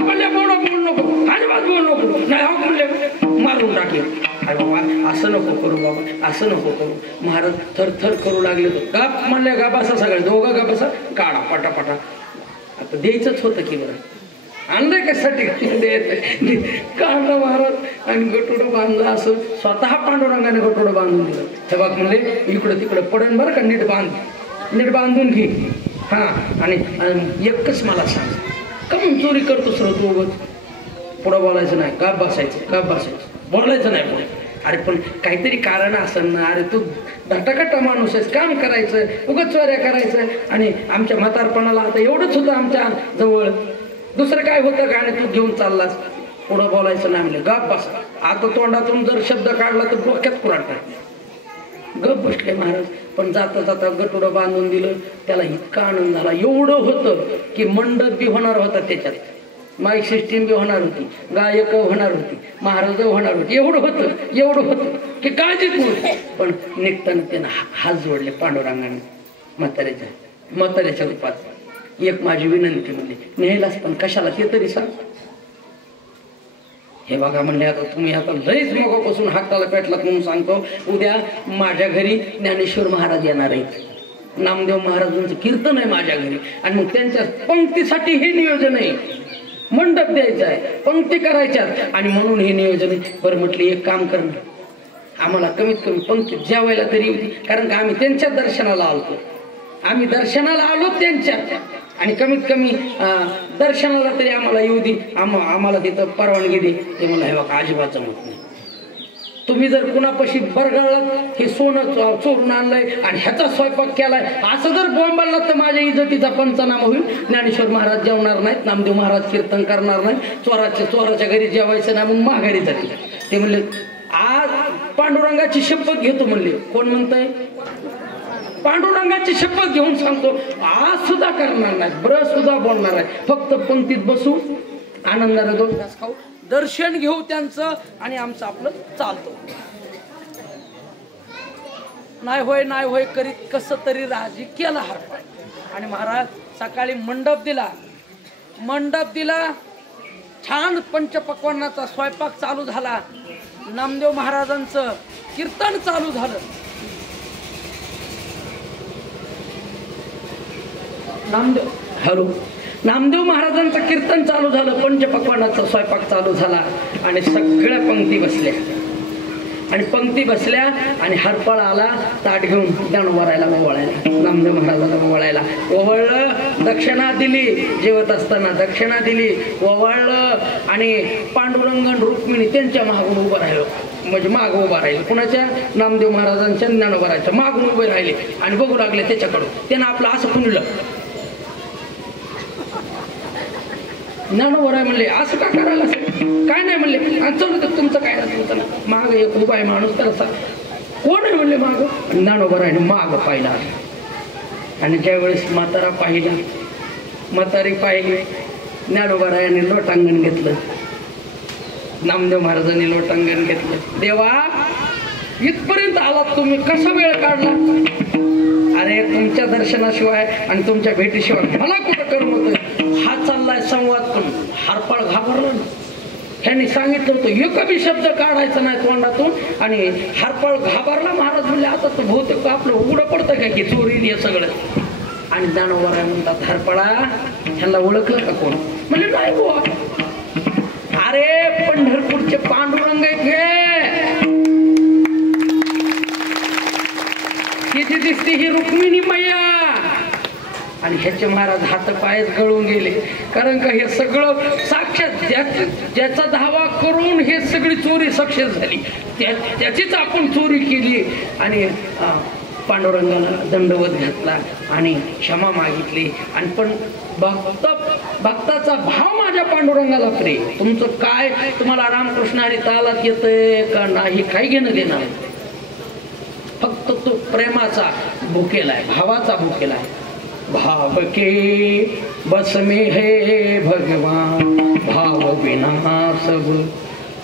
म्हणले बोलू नको, अजिबात बोलू नको. नाही हो म्हणले मारून टाकेल. अरे बाबा असं नको करू बाबा, असं नको करू. महाराज थरथर करू लागले. तो गाप म्हणले गाप असा सगळं दोघं गाप असा काढा पटापटा. आता द्यायचंच होतं की बरं, आणलंय कशासाठी काढलं महाराज आणि गटोडं बांधलं. असं स्वतः पांडुरंगाने गटोडं बांधून दिलं. हे बघ म्हणले इकडं तिकडं पडन बरं का, नीट बांधून घे. हा आणि एकच मला सांग, कमी चोरी करतोस र तू? पुढं बोलायचं नाही, गाप बसायचं, बोलायचं नाही पुढे. अरे पण काहीतरी कारण असेल ना. अरे तू धटाकट्टा माणूस आहेस, काम करायचं, उगाच चोऱ्या करायचं. आणि आमच्या म्हातारपणाला आता एवढंच होतं आमच्या जवळ, दुसरं काय होतं का? आणि तू घेऊन चाललास. पुढं बोलायचं नाही म्हणले, गप बसा. आता तोंडातून जर शब्द काढला तर डोक्यात कुराट. गप बसले महाराज. पण जाता जाता गटोडं बांधून दिलं. त्याला इतका आनंद झाला. एवढं होतं की मंडप बी होणार होता, त्याच्यात माईक सिस्टीम बी होणार होती, गायक होणार होती, महाराज होणार होती. एवढं होतं की काळजीच नव्हती. पण निघताना त्यानं हात जोडले पांडुरंगाने म्हाताऱ्याच्या रूपात. एक माझी विनंती म्हणली, न्यायलाच पण कशाला ते तरी सांग. हे बघा म्हणले, आता तुम्ही आता लईच मगापासून हाताला पेटलात म्हणून सांगतो. उद्या माझ्या घरी ज्ञानेश्वर महाराज येणार आहेत. नामदेव महाराजांचं कीर्तन आहे माझ्या घरी. आणि मग त्यांच्या पंक्तीसाठी हे नियोजन आहे. मंडप द्यायचा आहे, पंक्ती करायच्या. आणि म्हणून हे नियोजन आहे. बरं म्हटलं एक काम करणं, आम्हाला कमीत कमी पंक्ती जेवायला तरी होती. कारण का आम्ही त्यांच्या दर्शनाला आलो त्यांच्या. आणि कमीत कमी दर्शनाला तरी आम्हाला येऊ दे, आम्हाला तिथं परवानगी दे. ते मला हे बघा अजिबात जमत नाही. तुम्ही जर कुणापाशी बरगळलात, हे सोनं चोरून आणलंय आणि ह्याचा स्वयंपाक केलाय असं जर बोंबाला तर माझ्या इज्जतीचा पंचनामा होईल. ज्ञानेश्वर महाराज जेवणार नाहीत, नामदेव महाराज कीर्तन करणार नाही, चोराच्या घरी जेवायचं नाही म्हणून माघारी जाते. ते म्हणले आज पांडुरंगाची शपथ घेतो म्हणले. कोण म्हणताय? पांडुरंगाची शपथ घेऊन सांगतो, आज सुद्धा करणार नाही, ब्रश सुद्धा बोलणार आहे, फक्त पंक्तीत बसू, आनंदाने 2 घास खाऊ, दर्शन घेऊ त्यांचं आणि आमचं आपलं चालतो. नाही होय करीत कस तरी राजी केला हरपाळ. आणि महाराज सकाळी मंडप दिला, छान पंचपक्वान्नाचा स्वयंपाक चालू झाला, नामदेव महाराजांचं कीर्तन चालू झालं. नामदेव महाराजांचं कीर्तन चालू झालं, पंचपक्वान्नाचा स्वयंपाक चालू झाला आणि सगळ्या पंक्ती बसल्या आणि हरपळ आला ताट घेऊन ज्ञानोबारायला ओवाळायला, नामदेव महाराजाला ओवाळायला. ओवाळलं, दक्षिणा दिली, जेवत असताना दक्षिणा दिली, ओवाळलं आणि पांडुरंग रुक्मिणी त्यांच्या मागून उभं राहिलो, म्हणजे माग उभा राहिले, कुणाच्या? नामदेव महाराजांच्या ज्ञानोबारायच्या मागून उभे राहिले आणि बघू लागले त्याच्याकडून. त्यानं आपलं असं खुनलं, ज्ञानोबराय म्हणले असं का करायला, काय नाही म्हणले, चल तुमचं काय नाही, तुमचं माग एक उभा आहे माणूस, तर कोण आहे म्हणले माग? ज्ञानोबरायने माग पाहिला आणि ज्यावेळेस म्हातारी पाहिली, ज्ञानोबरायाने लोटांगण घेतलं, नामदेव महाराजांनी लोटांगण घेतलं. देवा इथपर्यंत आलात तुम्ही, कसा वेळ काढला? अरे तुमच्या दर्शनाशिवाय आणि तुमच्या भेटीशिवाय मला कुठं करून होतं? हा चाललाय संवाद. पण हरपळ घाबरला ना, ह्यांनी सांगितलं होतं एक बी शब्द काढायचा नाही तोंडातून, आणि हरपळ घाबरला. महाराज म्हणले आता तर बहुतेक आपलं उघडं पडतं काय की चोरी हे सगळं. आणि ज्ञानोबराय म्हणतात, हरपळा ह्यांना ओळखलं का कोण? म्हणजे नाही बुवा, अरे पंढरपूरचे पांडुरंग आहेत, किती दिसते ही रुक्मिणी मैया. आणि ह्याचे महाराज हात पायच गळून गेले, कारण का हे सगळं साक्षात ज्याचा धावा करून हे सगळी चोरी सक्सेस झाली, त्याचीच आपण चोरी केली. आणि पांडुरंगाला दंडवत घातला आणि क्षमा मागितली. आणि पण भक्ताचा भाव माझ्या पांडुरंगाला प्रिय. तुमचं काय, तुम्हाला रामकृष्ण आणि तालात येतंय का नाही, काही घेणं देणार, फक्त तो प्रेमाचा भुकेलाय, भावाचा भुकेलाय. भाव के बस में है भगवान, भाव बिना सब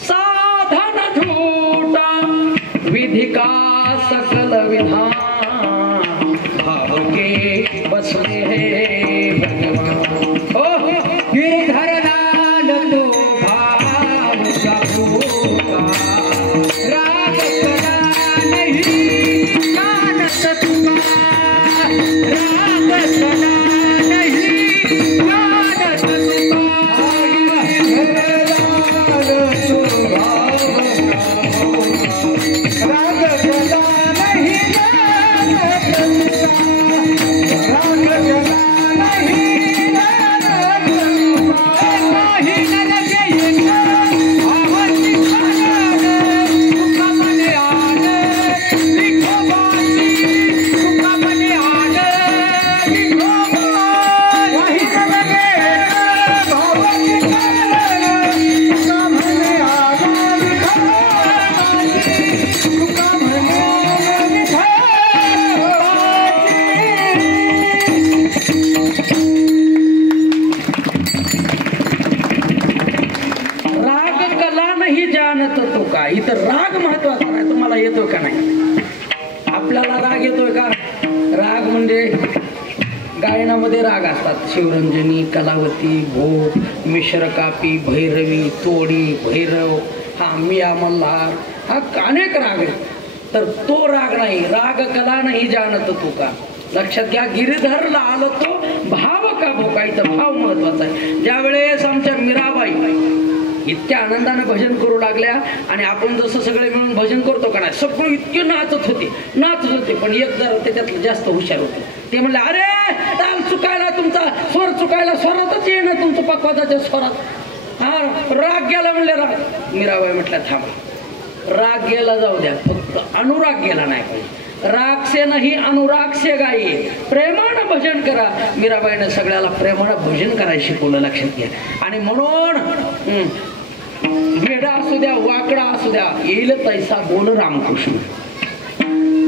साधन झूठा, विधि का सकल विधान. भाव के बस में है भगवान, ओ गिरधर नाम तो भाव का भूखा, राग कला नहीं जानत तुम्हारा, राग कला नहीं जानत इथं राग महत्वाचा नाही. तुम्हाला येतो का नाही? आपल्याला राग येतोय का? राग म्हणजे गायनामध्ये राग असतात, शिवरंजनी, कलावती, भोप, मिश्र कापी, भैरवी, तोडी, भैरव, हा मिया मल्हार, हा अनेक राग आहेत. तर तो राग नाही, राग कला नाही जानत तू का. लक्षात घ्या, गिरिधरला आलं तो भाव का भोका, इथं भाव महत्वाचा आहे. ज्या वेळेस आमच्या मीराबाई इतक्या आनंदाने भजन करू लागल्या आणि आपण जसं सगळे मिळून भजन करतो का नाही, सगळं इतके नाचत होते, पण एक जर त्याच्यात जास्त हुशार होते. ते म्हणले, अरे ताल चुकायला, तुमचा स्वर चुकायला, स्वरातच ये ना तुमचं पक्वादाच्या स्वरात, हा राग गेला म्हणले. राग मीराबाई म्हटल्या, थांबा, राग गेला जाऊ द्या, फक्त अनुराग गेला नाही पाहिजे. राग से नाही अनुराग से गाई, प्रेमानं भजन करा. मीराबाईनं सगळ्याला प्रेमानं भजन करायला शिकवलं, लक्षात घ्या. आणि म्हणून वेडा असू द्या, वाकडा असू द्या, येईल तैसा बोल रामकृष्ण.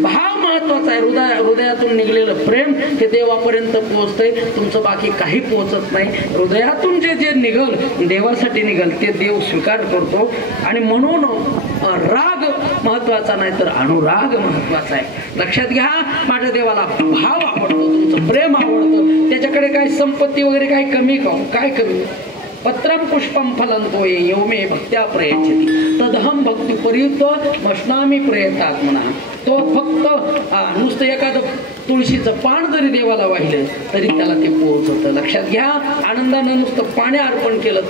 भाव महत्वाचं आहे. हृदयातून निघलेलं प्रेम हे देवापर्यंत पोहोचतंय. तुमचं बाकी काही पोहोचत नाही. हृदयातून जे निघल देवासाठी निघल ते देव स्वीकार करतो. आणि म्हणून राग महत्वाचा नाही तर अनुराग महत्वाचा आहे. लक्षात घ्या, माझ्या देवाला भाव आवडतो, तुमचं प्रेम आवडतं. त्याच्याकडे काय संपत्ती वगैरे काय कमी काय कमी. पत्रम पुष्पम फलं तोये यो मे भक्त्या प्रयच्छति तदहम भक्ती पर्युक्त मश्नामी प्रयतात्मना. तो फक्त नुसतं एखादं तुळशीचं पान जरी देवाला वाहिलं तरी त्याला ते पोहोचतं. लक्षात घ्या, आनंदानं नुसतं पाणी अर्पण केलं,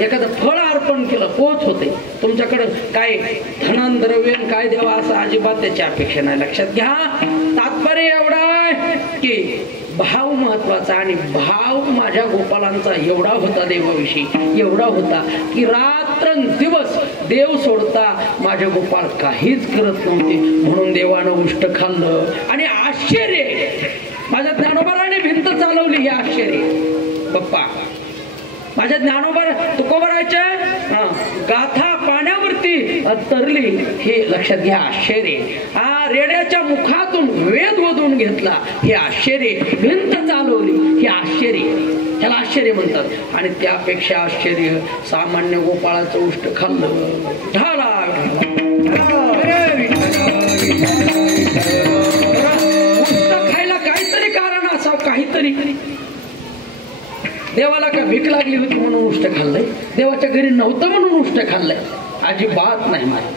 एखादं फळ अर्पण केलं, पोच होते. तुमच्याकडं काय धन द्रव्य काय देवा असं अजिबात त्याची अपेक्षा नाही. लक्षात घ्या, तात्पर्य एवढा आहे की भाव महत्वाचा. आणि भाव माझ्या गोपालांचा एवढा होता देवाविषयी, एवढा होता की रात्रंदिवस देव सोडता माझे गोपाळ काहीच करत नव्हते. म्हणून देवानं उष्ट खाल्लं. आणि आश्चर्य, माझ्या ज्ञानोबाराने भिंत चालवली. हे आश्चर्य बाप्पा, माझ्या ज्ञानोबा तुकोबराच्या गाथा पाण्यावरती तरली. हे लक्षात घ्या, आश्चर्य. रेड्याच्या मुखातून वेद वधून घेतला. हे आश्चर्य. भिंत चालवली. हे आश्चर्य. ह्याला आश्चर्य म्हणतात. आणि त्यापेक्षा आश्चर्य, सामान्य गोपाळाचं उष्ट खाल्लं. ढाला उष्ट खायला काहीतरी कारण असावं, काहीतरी. देवाला का भीक लागली होती म्हणून उष्ट खाल्लंय? देवाच्या घरी नव्हतं म्हणून उष्ट खाल्लंय? अजिबात नाही. मला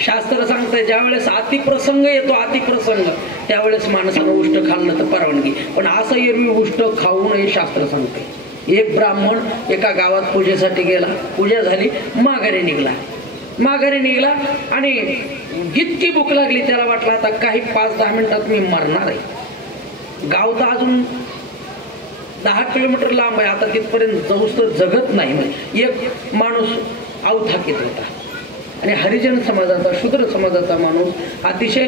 शास्त्र सांगतंय ज्या वेळेस अतिप्रसंग येतो, अतिप्रसंग, त्यावेळेस माणसानं उष्ट खाल्लं तर परवानगी. पण असं एरवी उष्ट खाऊ नये शास्त्र सांगतंय. एक ब्राह्मण एका गावात पूजेसाठी गेला. पूजा झाली, माघारी निघला आणि इतकी भूक लागली त्याला वाटलं आता काही 5-10 मिनिटात मी मरणार आहे. गाव तर अजून 10 किलोमीटर लांब आहे. आता तिथपर्यंत जाऊस तर जगत नाही. एक माणूस अवथाकीत होता आणि हरिजन समाजाचा, शूद्र समाजाचा माणूस, अतिशय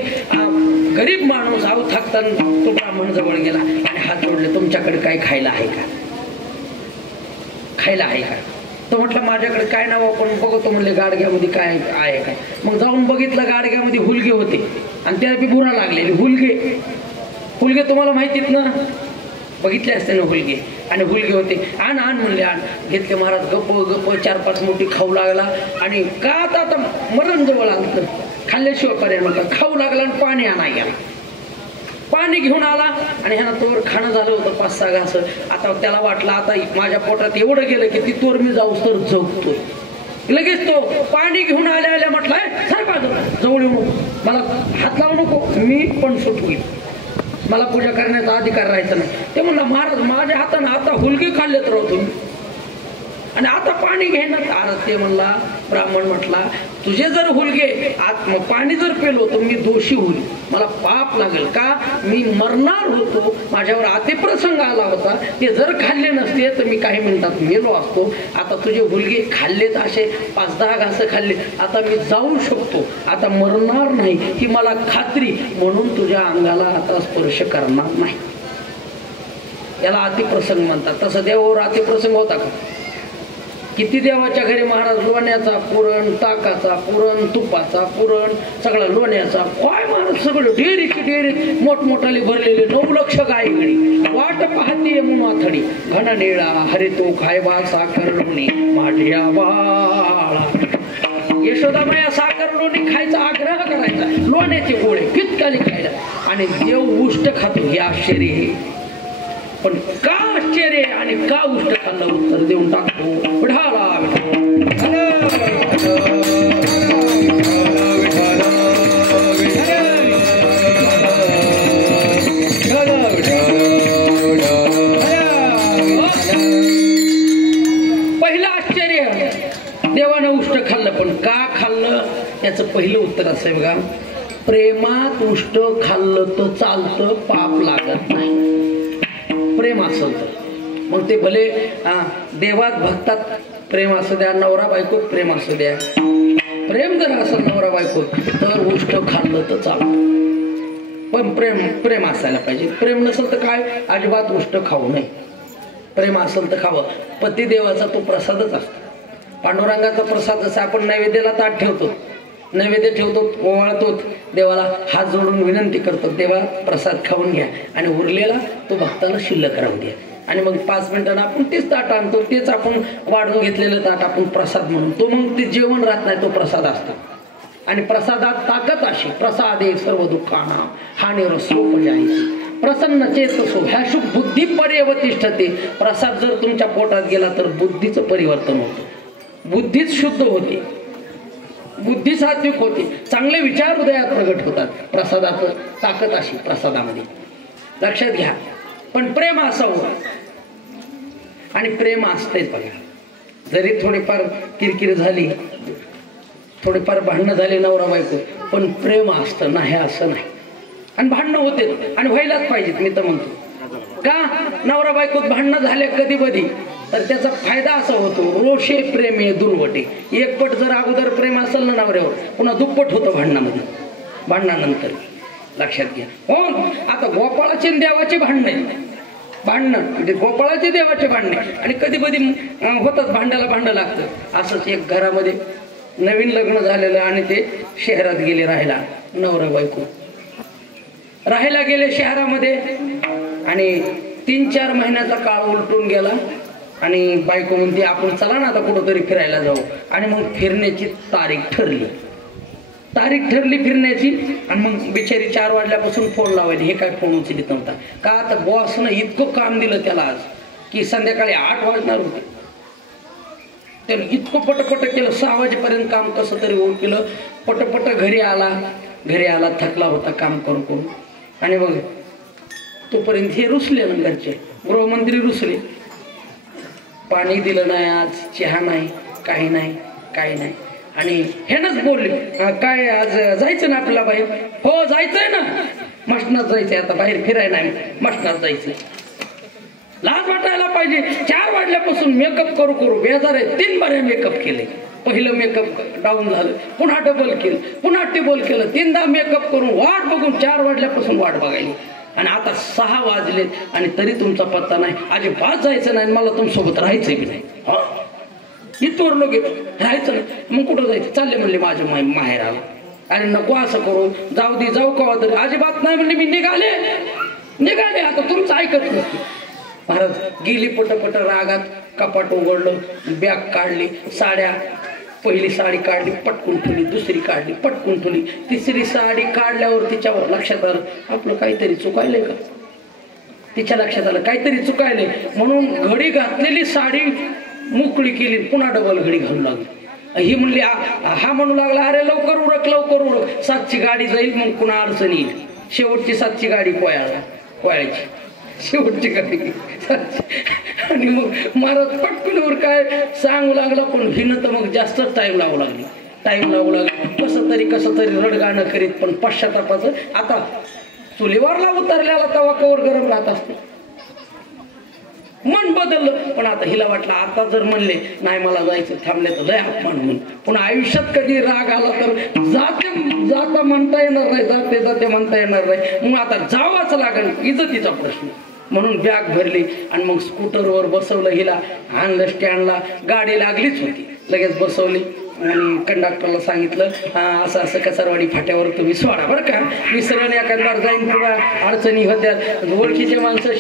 गरीब माणूस अवथाकताना तो ब्राह्मण जवळ गेला आणि हात जोडले, तुमच्याकडे काही खायला आहे का? खायला आहे का? तो म्हटलं माझ्याकडे काय नाव, आपण बघतो म्हणले गाडग्यामध्ये काय आहे का. मग जाऊन बघितलं, गाडग्यामध्ये हुलगे होते आणि त्याला बी बुरा लागलेले. हुलगे तुम्हाला माहितीत ना, बघितले असते ना हुलगे. आणि हुलगे होते. आण म्हणले, आण. घेतले महाराज. गप्प 4-5 मोठी खाऊ लागला. आणि का आता मरण जवळ आलं, खाल्ल्याशिवाय पर्याय नव्हता. खाऊ लागला आणि पाणी आणाय गेला. पाणी घेऊन आला आणि ह्यानं तोवर खाणं झालं होतं 5-6 घास. आता त्याला वाटलं आता माझ्या पोटात एवढं गेलं की ती तोर मी जाऊस तर जगतोय. लगेच तो पाणी घेऊन आल्या म्हटलंय, सारखा जवळ येऊ नको, मला हात लावू नको, मी पण सुट होईल, मला पूजा करण्याचा अधिकार राहायचा नाही. ते म्हणलं महाराज माझ्या हाताने आता हुलगे खाल्लेत राहतो तुम्ही आणि आता पाणी घेणार. अरे ते म्हणला, ब्राह्मण म्हटला, तुझे जर हुलगे पाणी जर पेलो तर मी दोषी होईल, मला पाप लागेल. का? मी मरणार होतो, माझ्यावर अतिप्रसंग आला होता. ते जर खाल्ले नसते तर मी काही मिनिटात मेलो असतो. आता तुझे हुलगे खाल्लेत, असे 5-10 घास खाल्ले, आता मी जाऊ शकतो, आता मरणार नाही ही मला खात्री. म्हणून तुझ्या अंगाला आता स्पर्श करणार नाही. याला अतिप्रसंग म्हणतात. तसं देवावर अतिप्रसंग होता का? किती देवाच्या घरी महाराज लोण्याचा पुरण, ताकाचा पुरण, तुपाचा पुरण, सगळा लोण्याचा काय महाराज सगळं डेरी मोठमोठाले भरलेले 9 लक्ष गायगडी वाट पाहते म्हणून आथडी घन निळा हरे तो खायबा साखर लोणी माझ्या बाळा. यशोदामाया साखर लोणी खायचा आग्रह करायचा, लोण्याचे गोळे कितकाली खायला, आणि देव उष्ट खातो. हे आश्चर्य आहे. पण का आश्चर्य आणि का उष्ट खाल्लं? उत्तर देऊन टाकतो. विठाला पहिलं आश्चर्य, देवानं उष्ट खाल्लं. पण का खाल्लं याचं पहिलं उत्तर असं बघा, प्रेमात उष्ट खाल्लं तर चालतं, पाप लागत नाही. प्रेम असेल तर मग ते भले देवात भक्तात प्रेम असू द्या, नवरा बायकोत प्रेम असू द्या, प्रेम जर असेल नवरा बायकोत तर उष्ट खाल्लं तर चालतं. पण प्रेम असायला पाहिजे. प्रेम नसेल तर काय, अजिबात उष्ट खाऊ नये. प्रेम असेल तर खावं. पतिदेवाचा तो प्रसादच असतो. पांडुरंगाचा प्रसाद जसा आपण नैवेद्याला ताट ठेवतो नैवेद्य ठेवतो, ओवाळतो, देवाला हात जोडून विनंती करतो, देवा प्रसाद खाऊन घ्या आणि उरलेला तो भक्ताला शिल्लक राहू द्या. आणि मग 5 मिनिटांना आपण तेच ताट आणतो, तेच आपण वाढून घेतलेलं ताट आपण प्रसाद म्हणून तो मग ते जेवण राहत नाही, तो प्रसाद असतो. आणि प्रसादात ताकद अशी, प्रसादे सर्व दुःखाना हानी रसोपजायची प्रसन्न चेतसो ह्याशु बुद्धी पर्यवतिष्ठते. प्रसाद जर तुमच्या पोटात गेला तर बुद्धीचं परिवर्तन होतं, बुद्धीच शुद्ध होते, बुद्धी सात्विक होते, चांगले विचार हृदयात प्रगट होतात. प्रसादात ताकद अशी प्रसादामध्ये, लक्षात घ्या. पण प्रेम असावं, आणि प्रेम असतेच बघा. जरी थोडीफार किरकिर झाली, थोडीफार भांडणं झाली नवरा बायको, पण प्रेम असतं नाही असं नाही. आणि भांडणं होते आणि व्हायलाच पाहिजेत. मी तर म्हणतो का, नवरा बायकोत भांडणं झाले कधी कधी तर त्याचा फायदा असा होतो, रोषे प्रेमे दुर्वटे. एकपट जर अगोदर प्रेम असेल ना नवऱ्यावर, पुन्हा दुप्पट होतं भांडणामध्ये, भांडणानंतर. लक्षात घ्या. हो, आता गोपाळाचे देवाचे भांडणे, भांडणं म्हणजे गोपाळाचे देवाचे भांडणे, आणि कधी कधी होतात भांड्याला भांडं लागतं. असंच एक घरामध्ये नवीन लग्न झालेलं आणि ते शहरात गेले राहायला, नवरा बायको राहायला गेले शहरामध्ये, आणि 3-4 महिन्याचा काळ उलटून गेला. आणि बायको म्हणते आपण चला ना आता कुठंतरी फिरायला जाऊ. आणि मग फिरण्याची तारीख ठरली फिरण्याची. आणि मग बिचारी 4 वाजल्यापासून फोन लावायची, हे काय फोन उचलित नव्हता का. आता बॉसनं इतकं काम दिलं त्याला आज की संध्याकाळी 8 वाजणार होते. त्यानं इतकं पटपट केलं, 6 वाजेपर्यंत काम कसं तरी होऊन केलं. पटपट घरी आला थकला होता काम करून करून. आणि मग तोपर्यंत हे रुसले ना घरचे, गृहमंत्री रुसले. पाणी दिलं नाही आज, चहा नाही, काही नाही. आणि हेनच बोलले, काय आज जायचं ना आपल्याला बाहेर. हो जायचंय ना, मसनात जायचंय, आता बाहेर फिरायला नाही, मसनात जायचंय. लाज वाटायला पाहिजे. 4 वाजल्यापासून मेकअप करू बेजार आहे. 3 बारे मेकअप केले. पहिलं मेकअप डाऊन झालं, पुन्हा डबल केलं, पुन्हा टिबल केलं, 3दा मेकअप करून वाट बघून 4 वाजल्यापासून वाट बघायली. आणि आता 6 वाजले आणि तरी तुमचा पत्ता नाही. अजिबात जायचं नाही, मला तुमच्यासोबत राहायचंय बी नाही. इथवर लोक राहायचं नाही. मग कुठं जायचं, चालले म्हणले माझ्या माहेराला. अरे नको असं करू, जाऊ कवा तरी. अजिबात नाही म्हणले, मी निघाले आता तुमचं ऐकत नसते. महाराज गेली पटपट रागात, कपाट उघडलं, बॅग काढली, साड्या, पहिली साडी काढली पटकून ठेवली, दुसरी काढली पटकून ठेवली, तिसरी साडी काढल्यावर तिच्यावर लक्षात आलं आपलं काहीतरी चुकायलंय का. तिच्या लक्षात आलं काहीतरी चुकायलंय, म्हणून घडी घातलेली साडी मोकळी केली, पुन्हा डबल घडी घालू लागली. ही म्हणली, हा म्हणू लागला अरे लवकर उरक, 7ची गाडी जाईल, मग पुन्हा अडचण येईल. शेवटची 7ची गाडी पोळ्याची शेवटची गाडी. आणि मग महाराज पटकन काय सांगू लागला, पण हिनं तर मग जास्त टाइम लागू लागला. कसं तरी रडगाणं करीत, पण पश्चातापाचं आता चुलीवरला उतरल्याला तवा कवर गरम राहत असते. मन बदललं, पण आता हिला वाटलं आता जर म्हणले नाही मला जायचं, थांबले तर लय अपमान म्हणून. पुन्हा आयुष्यात कधी राग आला तर जाता म्हणता येणार नाही, जाते म्हणता येणार नाही. मग आता जावाच लागेल, इज्जतीचा प्रश्न. म्हणून बॅग भरली आणि मग स्कूटरवर बसवलं हिला, आणलं स्टँडला. गाडी लागलीच होती, लगेच बसवली आणि कंडक्टरला सांगितलं असं कसारवाडी फाट्यावर तुम्ही सोडा बरं का, विसरण एखाद्यावर जाईन किंवा अडचणी होत्या. ओळखीचे माणसं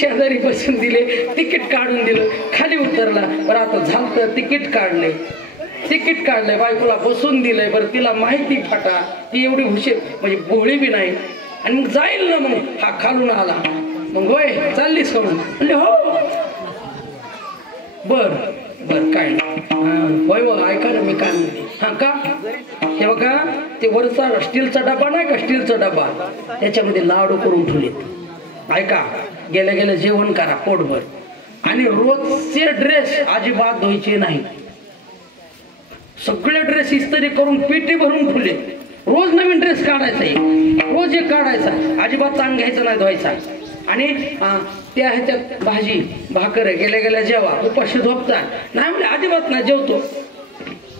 शेजारी बसून दिले, तिकीट काढून दिलं, खाली उतरला. बरं आता झालं, तिकीट काढलंय, बायकोला बसून दिलंय. बरं तिला माहिती फाटा, ती एवढी हुशार म्हणजे भोळी बी नाही. आणि मग जाईल ना, मग हा खालून आला, मग होय चाललीस करून म्हणजे हो बर काय होय व ऐका ना मी काय म्हणते. हा का हे बघा, ते वरचा स्टीलचा डबा नाही का, स्टीलचा डबा, त्याच्यामध्ये लाडू करून ठेवलेत. ऐका, गेल्या जेवण करा पोटभर. आणि रोजचे ड्रेस अजिबात धुवायचे नाही. सगळे ड्रेस इस्त्री करून पेटी भरून ठेवले. रोज नवीन ड्रेस काढायचा, रोज एक काढायचा, अजिबात ताण घ्यायचा नाही, धुवायचा. आणि त्या ह्याच्यात भाजी भाकर गेल्या जेवा, उपाशी झोपता नाही म्हणजे अजिबात नाही, जेवतो.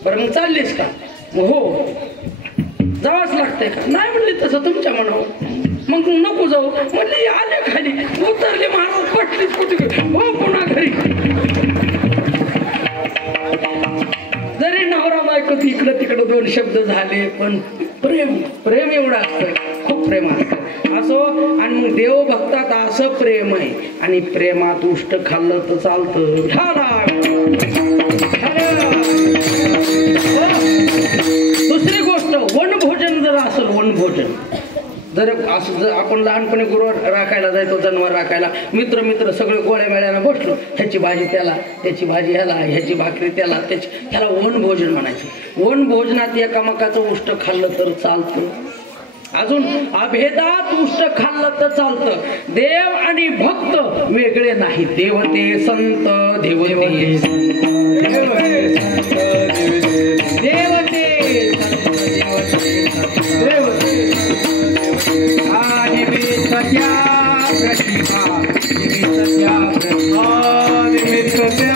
बरं मग चाललीस का, हो जावाच लागतंय का, नाही म्हणले तसं तुमच्या मनावर, मग नको जाऊ म्हणले. आले खाली उतरले, महाराज पटलीच कुठे, हो पुन्हा घरी. जरी नवरा बायको इकडं तिकडं शब्द झाले, पण प्रेम प्रेम एवढं असतं, खूप प्रेम असतं असो. आणि मग देव भक्तात असं प्रेम आहे, आणि प्रेमात उष्ट खाल्लं तर चालतं. दुसरी गोष्ट, वनभोजन जर असेल, वनभोजन जर असं, जर आपण लहानपणी गुरु राखायला जायचो, जनावर राखायला, मित्र मित्र सगळे गोळ्या मेळ्यानं बसलो, ह्याची भाजी त्याला, त्याची भाजी ह्याला, ह्याची भाकरी त्याला, ह्याला वनभोजन म्हणायचं. वनभोजनात एकामेकाचं उष्ट खाल्लं तर चालतं. अजून अभेदात उष्ट खाल्लं तर चालतं. देव आणि भक्त वेगळे नाही. देवते संत, देवते संत, देवते सत्या प्रतिमा, सत्या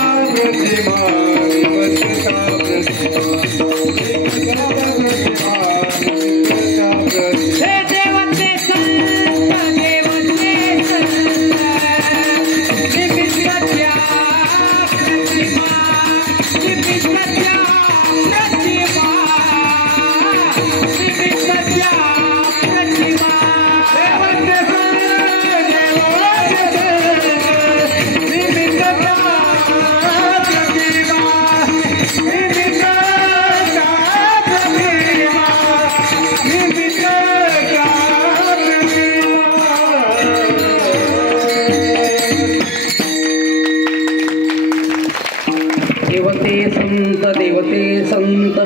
देवते संत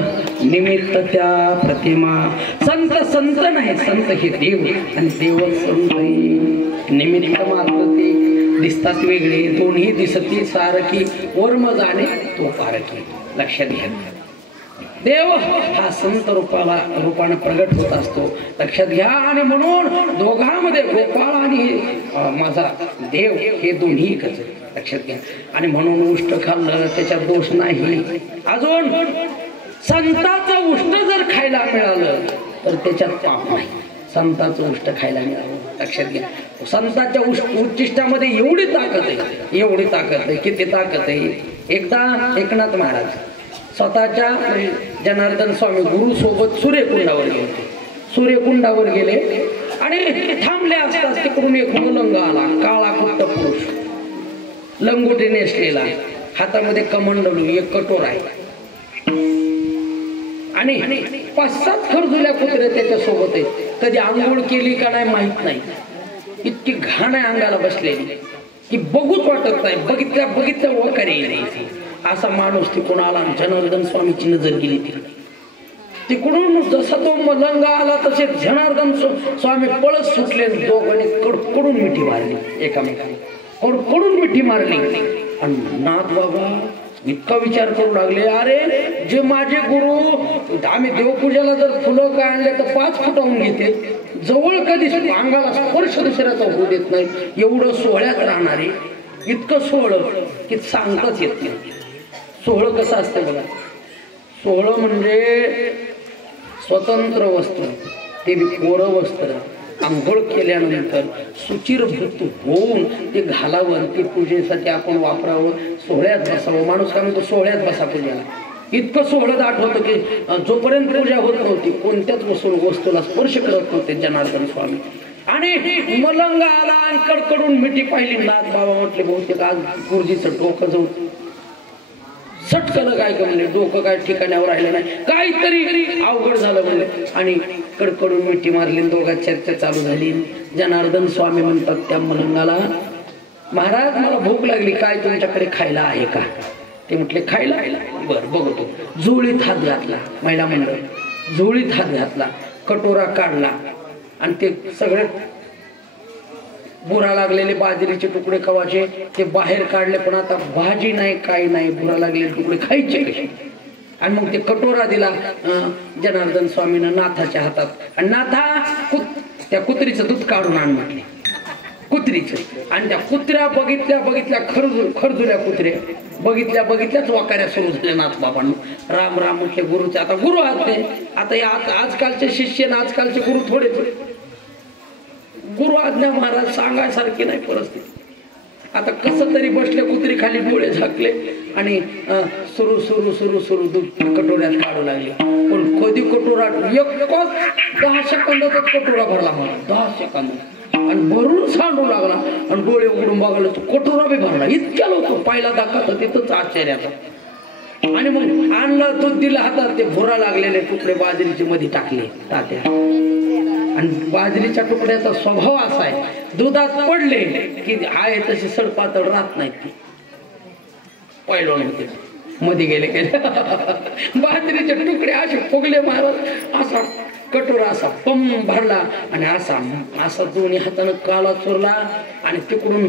निमित्त त्या प्रतिमा. संत संत नाही, संत हे देव, आणि देव संत निमित्त मात्र ते दिसतात वेगळे, दोन्ही दिसती सारखी, वर्म जाणे तो पारखी. लक्षात घ्या, देव हा संत रूपाने प्रगट होत असतो. लक्षात घ्या. आणि म्हणून दोघांमध्ये गोपाळ आणि माझा देव हे दोन्ही एकच. लक्षात घ्या. आणि म्हणून उष्ट खाल्लं त्याच्यात दोष नाही. अजून संताचं उष्ट जर खायला मिळालं तर त्याच्यात पाप नाही. संताचं उष्ट खायला मिळालं. लक्षात घ्या. संताच्या उच्चिष्टामध्ये एवढी ताकद आहे, एवढी ताकद आहे. किती ताकद आहे. एकदा एकनाथ महाराज स्वतःच्या जनार्दन स्वामी गुरु सोबत सूर्यकुंडावर गेले. सूर्यकुंडावर गेले आणि थांबले असताच तिकडून एक मुलंग आला, काळा कुट्ट पुरुष, लंगोटी नेसलेला, हातामध्ये कमंडलू, एक कटोर आहे, आणि 5-7 खरजुल्या कुत्रे त्याच्या सोबत आहेत. कधी आंघोळ केली का नाही माहित नाही, इतकी घाण आहे अंगाला बसलेली की बघूच वाटत नाही. बघितल्या वकारे यायची. असा माणूस तिकडून आला. जनार्दन स्वामीची नजर गेली तिकडून. जसा तो मलंग आला तसे जनार्दन स्वामी पळत सुटले. दोघांनी कडकडून मिठी मारली, एकामेकाने कडकडून मिठी मारली. आणि नाथ बाबा इतका विचार करू लागले, अरे जे माझे गुरु, आम्ही देवपूजाला जर फुलं काय आणले तर 5 फुटावून घेते, जवळ कधी अंगाला स्पर्श दुसऱ्याचा होऊ देत नाही, एवढं सोहळ्यात राहणारे, इतकं सोहळं की सांगताच येत नाही. सोहळं कसं असतं बघा. सोहळं म्हणजे स्वतंत्र वस्त्र, ते बी कोरं वस्त्र, आंघोळ केल्यानंतर सुचिरभूत होऊन ते घालावं, ते पूजेसाठी आपण वापरावं, सोहळ्यात बसावं. माणूस काय म्हणतो, सोहळ्यात बसा पूजेला. इतकं सोहळं आठवतं की जोपर्यंत पूजा होत नव्हती कोणत्याच वस्तूला स्पर्श करत नव्हते जनार्दन स्वामी. आणि मलंग आला आणि कडकडून मिठी पाहिली. नाथ बाबा म्हटले, बहुतेक आज गुरुजीचं डोकं जाऊ सटकलं काय का म्हणले, डोकं काय ठिकाण्यावर राहिलं नाही, काहीतरी अवघड झालं म्हणले. आणि कडकडून मिठी मारली. दोघात चर्चा चालू झाली. जनार्दन स्वामी म्हणतात त्या मलंगाला, महाराज मला भूक लागली, काय तुमच्याकडे खायला आहे का? ते म्हटले खायला. बरं बघतो. झोळीत हात घातला, महिला मंडळ झोळीत हात घातला, कटोरा काढला आणि ते सगळे बुरा लागलेले बाजरीचे तुकडे कवाचे ते बाहेर काढले. पण आता भाजी नाही, काही नाही, बुरा लागलेले तुकडे खायचे कसे? आणि मग ते कटोरा दिला जनार्दन स्वामीनं नाथाच्या हातात. आणि नाथा त्या कुत्रीचं दूध काढून आण म्हटले, कुत्रीचं. आणि त्या कुत्र्या बघितल्या खरजुल्या कुत्र्या बघितल्याच वाकाऱ्या सुरू झाल्या नाथ बाबांना. राम राम म्हटले गुरुचे. आता गुरु आहात ते, आता आजकालचे शिष्य ना आजकालचे गुरु थोडेच. गुरु आज्ञा महाराज सांगायसारखी नाही परिस्थिती. आता कसं तरी बसले, कुत्री खाली डोळे झाकले आणि सुरू सुरू सुरू सुरू दूध कटोऱ्यात काढू लागले. पण कधी कटोरा 10 सेकंदातच कटोरा भरला मला, 10 सेकंदात, आणि भरून सांडू लागला. आणि डोळे उघडून बघायला तो कटोरा बी भरला. इतक्या लोक पहिला दाखवत तिथंच आश्चर्याचा. आणि मग आणलं दूध दिलं हातात, ते भुरा लागलेले तुकडे बाजरीचे मध्ये टाकले तात्या. आणि बाजरीच्या तुकड्याचा स्वभाव असा आहे, दुधात पडले की आहे तशी सडपातळ राहत नाही. ती पहिलं होते मध्ये गेले बाजरीचे तुकडे असे फुगले महाराज. असा कटोरा असा पम भरला आणि असा असा दोन्ही हातानं काला चोरला. आणि तिकडून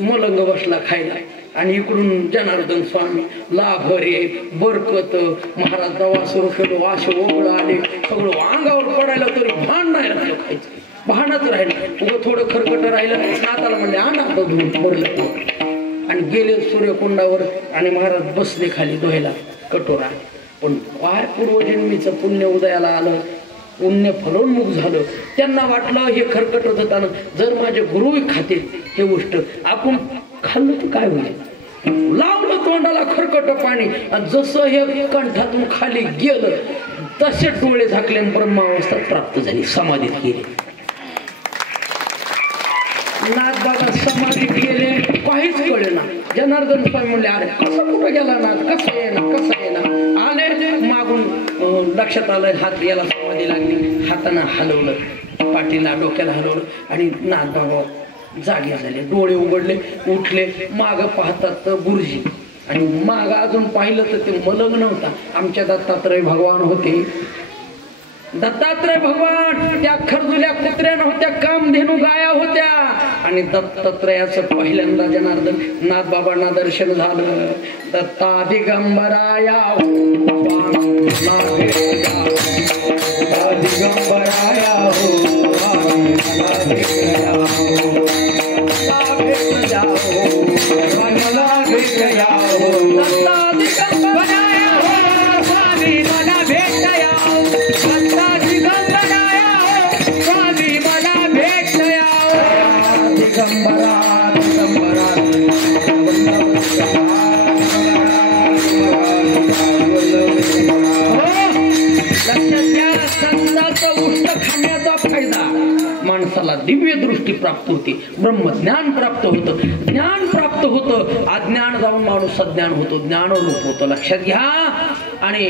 मलंग बसला खायला, आणि इकडून जनार्दन स्वामी लाभरे बरकत महाराज दवा सुरू केलो. असे ओघळ आले, सगळं अंगावर पडायला तरी भान नाही राहिलं खायचं, भानच राहिलं. उगं थोडं खरकट राहिलं. नाताला म्हणले आणा दूध भरलं. आणि गेले सूर्यकुंडावर आणि महाराज बसले खाली दोह्याला कटोरा. पण काय पूर्वजन्मीचं पुण्य उदयाला आलं, पुण्य फलोन्मुख झालं. त्यांना वाटलं हे खरकटत होताना जर माझे गुरु खातील हे गोष्ट, आपण खाल्लं तर काय होईल. लावलं तोंडाला खरकट पाणी, जसं हे कंठातून खाली गेलं तसे डोळे झाकले आणि ब्रह्मावस्था प्राप्त झाली, समाधीत गेले. नाथ बाबा समाधीत गेले, काहीच कळे ना. जनार्दन स्वामी म्हणले अरे कसं कुठं गेला नाथ, कसं ये ना कसं ये ना. आले मागून लक्षात आलं हात याला समाधी लागली. हातानं हलवलं, पाठीला डोक्याला हलवलं आणि नाथ बाबा जागे झाले. डोळे उघडले, उठले. माग पाहतात तर गुरुजी, आणि माग अजून पाहिलं तर ते मलंग नव्हता, आमच्या दत्तात्रय भगवान होते. दत्तात्रय भगवान त्या खरजुल्या कुत्र्या नव्हत्या, कामधेनू गाया होत्या. आणि दत्तात्रयाचं पहिल्यांदा जनार्दन नाथ बाबांना दर्शन झालं. दत्ता दिगंबराया दिगंबराया माणसाला दिव्य दृष्टी प्राप्त होती, ब्रह्मज्ञान प्राप्त होतं, ज्ञान प्राप्त होतं. अज्ञान जाऊन माणूस सज्ञान होतो, ज्ञानरूप होतो. लक्षात घ्या. आणि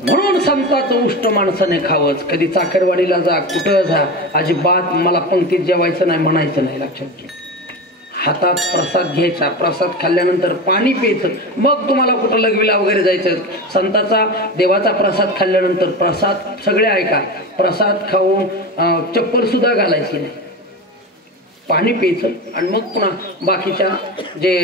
म्हणून संतांचं उष्ट माणसाने खावंच. कधी चाकरवाडीला जा, कुठं जा, अजिबात मला पंक्तीत जेवायचं नाही म्हणायचं नाही. लक्षात घ्या. हातात प्रसाद घ्यायचा, प्रसाद खाल्ल्यानंतर पाणी प्यायचं, मग तुम्हाला कुठं लघवीला वगैरे जायचं. संतांचा देवाचा प्रसाद खाल्ल्यानंतर प्रसाद सगळे ऐका, प्रसाद खाऊन चप्पल सुद्धा घालायची नाही, पाणी प्यायचं. आणि मग पुन्हा बाकीच्या जे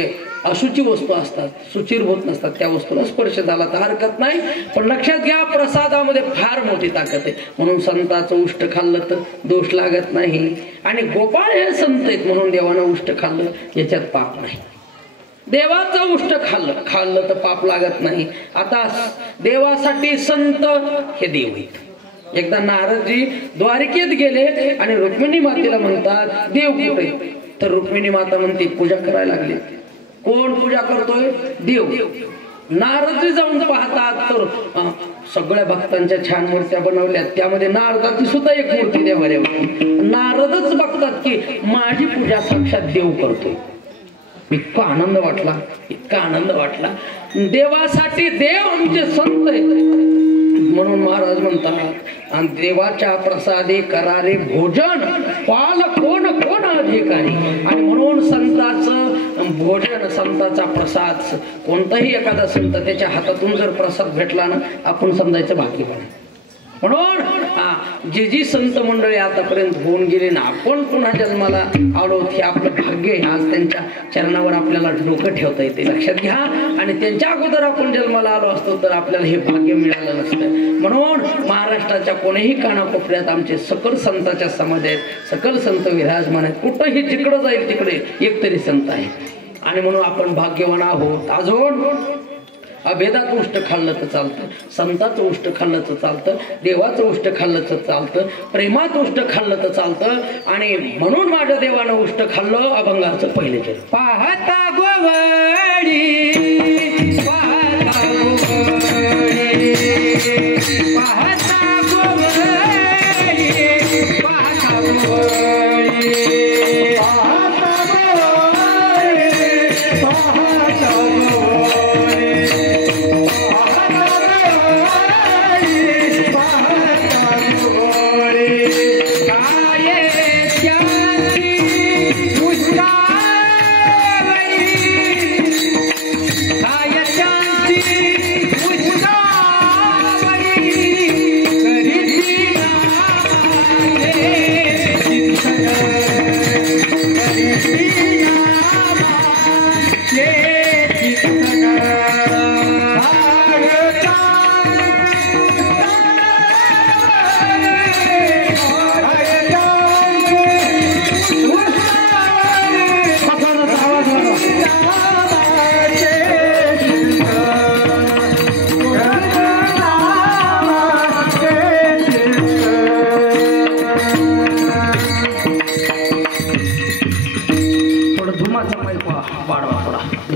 अशुची वस्तू असतात, सुचिरभूत नसतात, त्या वस्तूला स्पर्श झाला तर हरकत नाही. पण लक्षात घ्या, प्रसादामध्ये फार मोठी ताकद आहे. म्हणून संतांचं उष्ट खाल्लं तर दोष लागत नाही. आणि गोपाळ हे संत आहेत म्हणून देवानं उष्ट खाल्लं याच्यात पाप नाही. देवाचं उष्ट खाल्लं तर पाप लागत नाही. आता देवासाठी संत हे देव आहेत. एकदा नारदजी द्वारकेत गेले आणि रुक्मिणी मातेला म्हणतात देव कुठे, तर रुक्मिणी माता म्हणते पूजा करायला लागली. कोण पूजा करतोय? देव. नारदजी जाऊन पाहतात तर सगळ्या भक्तांच्या छान मूर्त्या बनवल्या, त्यामध्ये नारदाची सुद्धा एक मूर्ती देवाऱ्यावरती. नारदच बघतात की माझी पूजा साक्षात देव करतोय. इतका आनंद वाटला, इतका आनंद वाटला. देवासाठी देव आमचे संत आहेत. म्हणून महाराज म्हणतात आणि देवाच्या प्रसादे करारे भोजन, पाल कोण कोण अधिकारी. आणि म्हणून संतांचं भोजन, संतांचा प्रसाद, कोणताही एखादा संत त्याच्या हातातून जर प्रसाद भेटला ना, आपण समजायचं भाग्यवान. म्हणून जे जी संत मंडळी आतापर्यंत होऊन गेले ना, आपण पुन्हा जन्माला आलो हे आपलं भाग्य आहे. आज त्यांच्या चरणावर आपल्याला डोकं ठेवता येते. लक्षात घ्या. आणि त्यांच्या अगोदर आपण जन्माला आलो असतो तर आपल्याला हे भाग्य मिळालं नसतं. म्हणून महाराष्ट्राच्या कोणीही कानाकोपऱ्यात आमचे सकल संतांच्या समाधी आहेत, सकल संत विराजमान आहेत. कुठंही जिकडं जाईल तिकडे एक तरी संत आहे. आणि म्हणून आपण भाग्यवान आहोत. अजून अभेदात उष्ट खाल्लं तर चालतं, संतांचं उष्ट खाल्लं तर चालतं, देवाचं उष्ट खाल्लं तर चालतं, प्रेमात उष्ट खाल्लं तर चालतं. आणि म्हणून माझ्या देवानं उष्ट खाल्लं अभंगाचं पहिले जन्म. पाहता गोवडी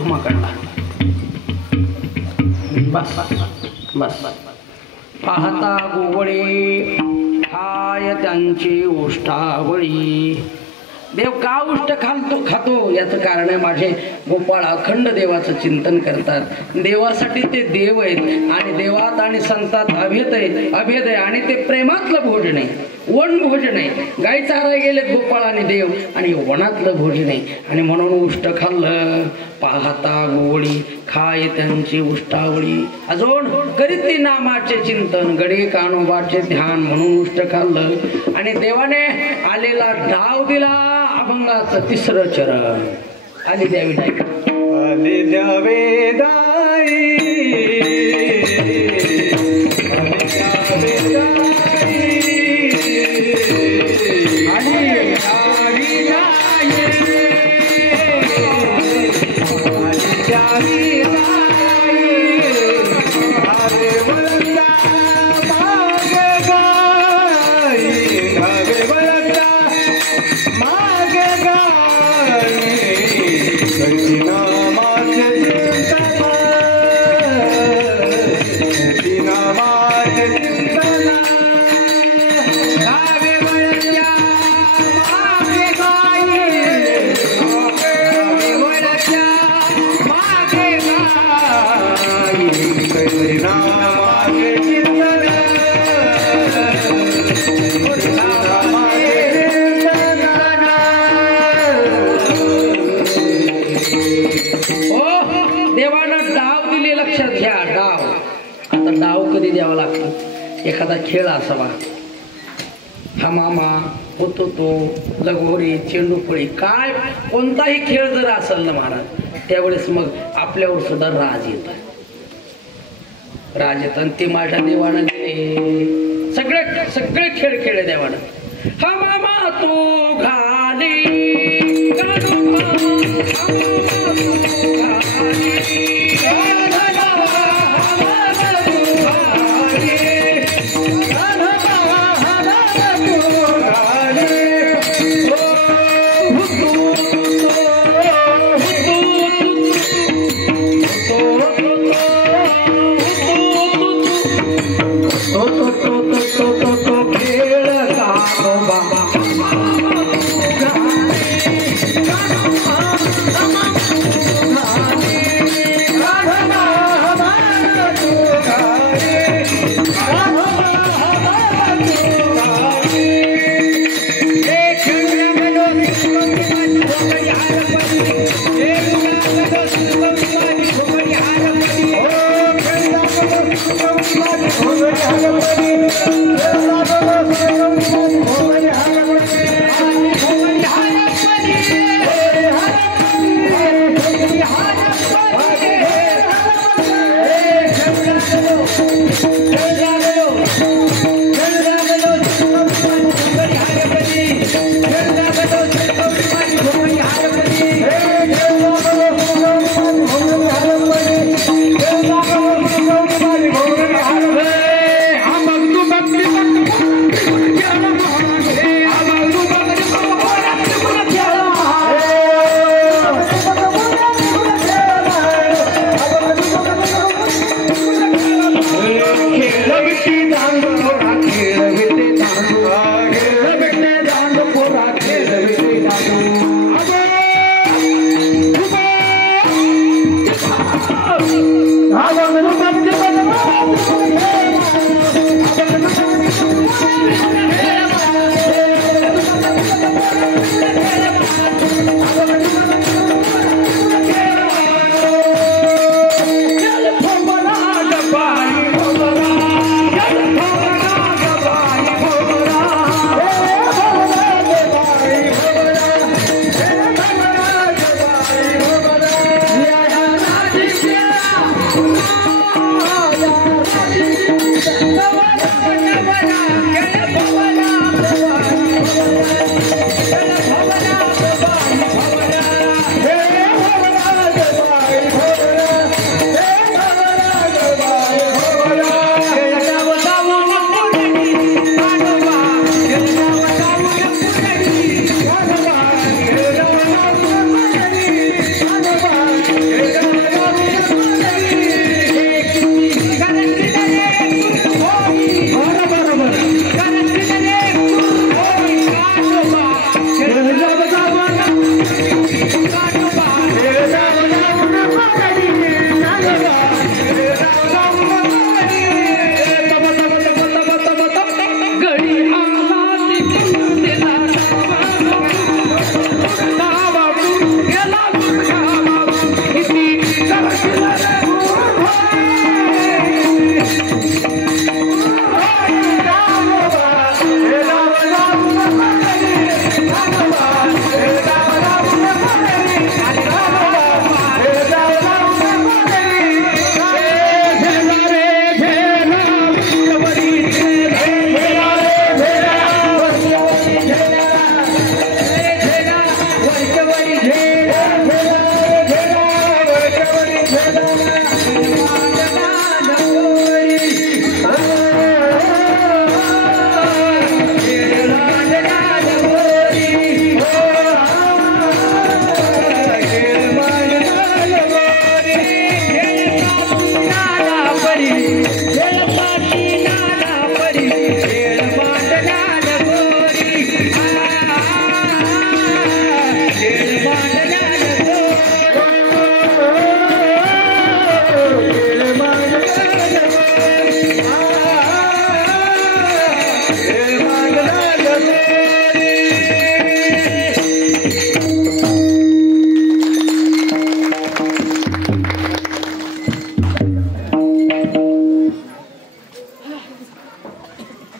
भस्माकडला. बस बस पाहता गोवळे हाय त्यांची उष्टावळी. देव का उष्ट खातो याचं कारण आहे माझे गोपाळ अखंड देवाचं चिंतन करतात. देवासाठी ते देव आहेत आणि देवात आणि संतात अभेद आहे आणि ते प्रेमातलं भोजन आहे, वन भोजन आहे. गाई चारायला गेलेत गोपाळ आणि देव आणि वनातलं भोजन आहे. आणि म्हणून उष्ट खाल्लं. पाहता गोवळी खाय त्यांची उष्टावळी. अजून करीत ती नामाचे चिंतन गडे कानोबाचे ध्यान म्हणून उष्ट खाल्लं. आणि देवाने आलेला डाव दिला अभंगाचं तिसरं चरण. आली द्यावी डाय आली द्यावे दाई एखादा खेळ असावा. हा मामा होतो तो लगोरी चेंडूफळी काय कोणताही खेळ जर असेल ना महाराज त्यावेळेस मग आपल्यावर सुद्धा राज येतो. राज येत आणि ते माझ्या देवानं दिले सगळे खेळ खेळले देवानं. हा मामा तो घाली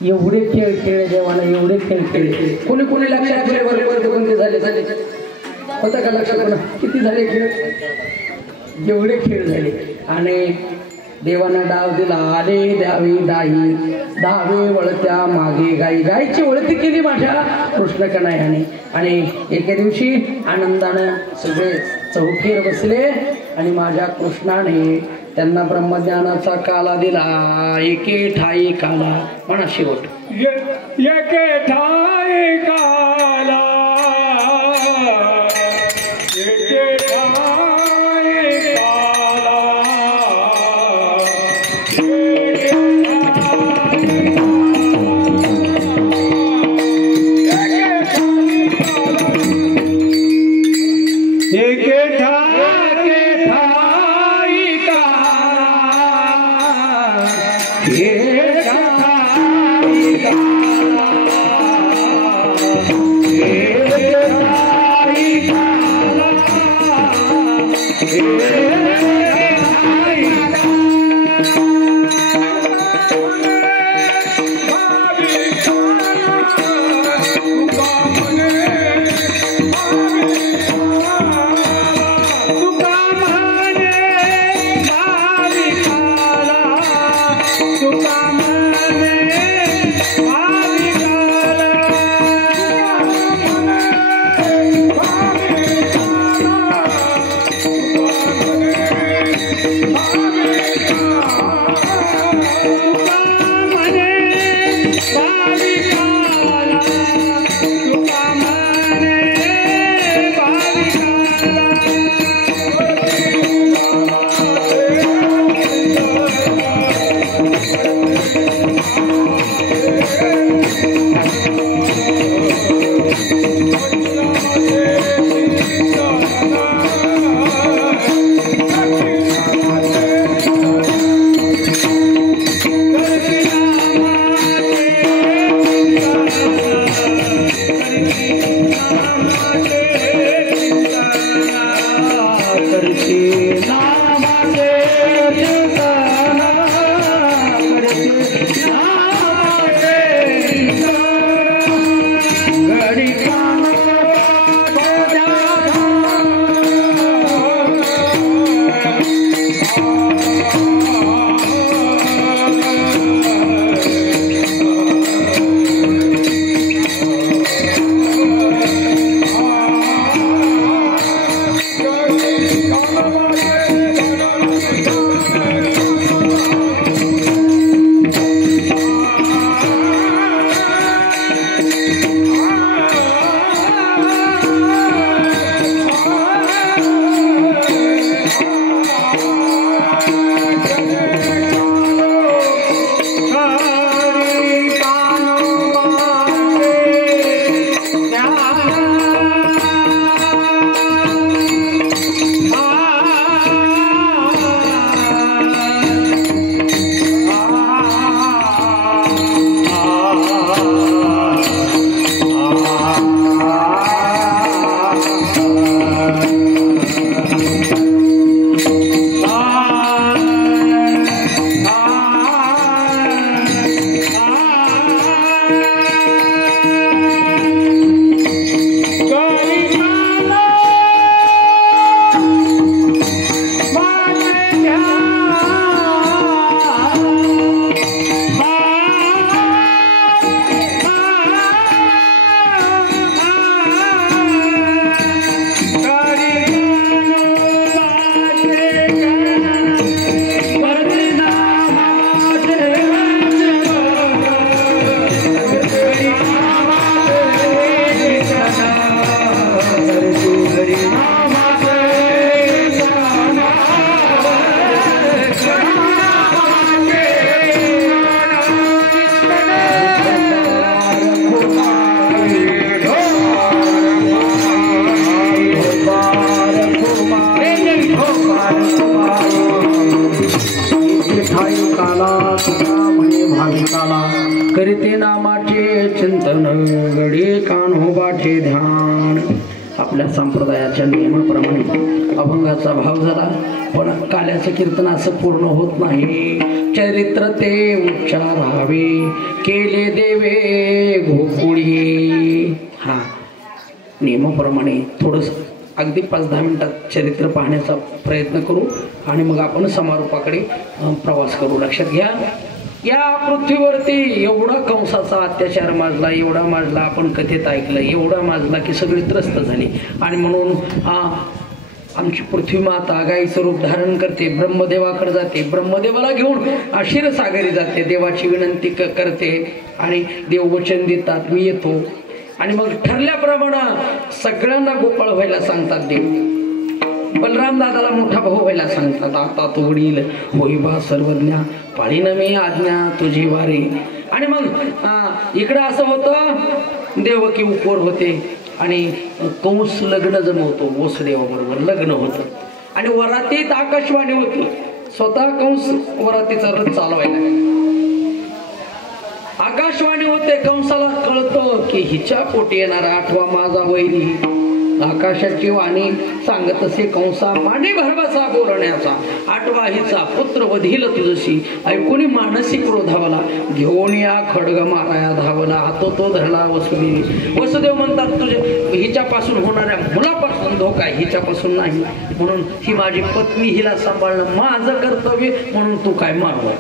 एवढे खेळ खेळ देवाला, एवढे खेळ खेळ. कोणी कोणी लक्षात ठेवले बरोबर कोणते झाले झाले होता का लक्षात? कोणा किती झाले खेळ? एवढे खेळ झाले. आणि देवानं डाव दिला, आले द्यावी दाई, दहावे वळत्या मागे गाई. गायची वळती केली माझ्या कृष्ण कन्हैयाने. आणि एके दिवशी आनंदानं सगळे चौकीवर बसले आणि माझ्या कृष्णाने त्यांना ब्रह्मज्ञानाचा काला दिला. एके ठाई काला म्हणा शेवट. एके ठाई काला, एके ठाई काला, एके ठाई तुका करीते नामाचे चिंतन गडी कान्होबाचे ध्यान. आपल्या संप्रदायाच्या नियमाप्रमाणे अभंगाचा भाव झाला, पण काल्याचं कीर्तन असं पूर्ण होत नाही. चरित्र ते उच्चारावे केले देवे गोकुळी. हा नियमाप्रमाणे थोडंसं अगदी 5-10 मिनिटात चरित्र पाहण्याचा प्रयत्न करू आणि मग आपण समारोपाकडे प्रवास करू. लक्षात घ्या, या पृथ्वीवरती एवढा कंसाचा अत्याचार माजला, एवढा माजला, आपण कथेत ऐकलं, एवढा माजला की सगळी त्रस्त झाली. आणि म्हणून आमची पृथ्वी माता गाईचं रूप धारण करते, ब्रह्मदेवाकडे जाते, ब्रह्मदेवाला घेऊन क्षीरसागरी जाते, देवाची विनंती करते आणि देव वचन देतात, मी येतो. आणि मग ठरल्याप्रमाणे सगळ्यांना गोपाळ व्हायला सांगतात देव. बलराम दादाला मोठा भाऊ व्हायला सांगतात, आता तो वडील होईबा सर्वज्ञा, पाळीन मी आज्ञा तुझी वारी. आणि मग इकडं असं होतं, देवकी उपवर होते आणि कंस लग्न जमवतो, वसुदेवाबरोबर लग्न होतं. आणि वरातीत आकाशवाणी होती, स्वतः कंस वरातीचा रथ चालवायला. आकाशवाणी होते, कंसाला कळतं की हिच्या पोटी येणारा 8वा माझा वैरी. आकाशाची वाणी सांगत असे, कंसा माने भरवसा बोलण्याचा, 8वा हिचा पुत्र वधील तुझशी. ऐकून मानसी क्रोधावला, घेऊन या खडग माराया धावला. हातो तो धरला वसुदेवी. वसुदेव म्हणतात, तुझ्या हिच्यापासून होणाऱ्या मुलापासून धोका, हिच्यापासून नाही. म्हणून ही माझी पत्नी, हिला सांभाळणं माझं कर्तव्य, म्हणून तू काय मारवा.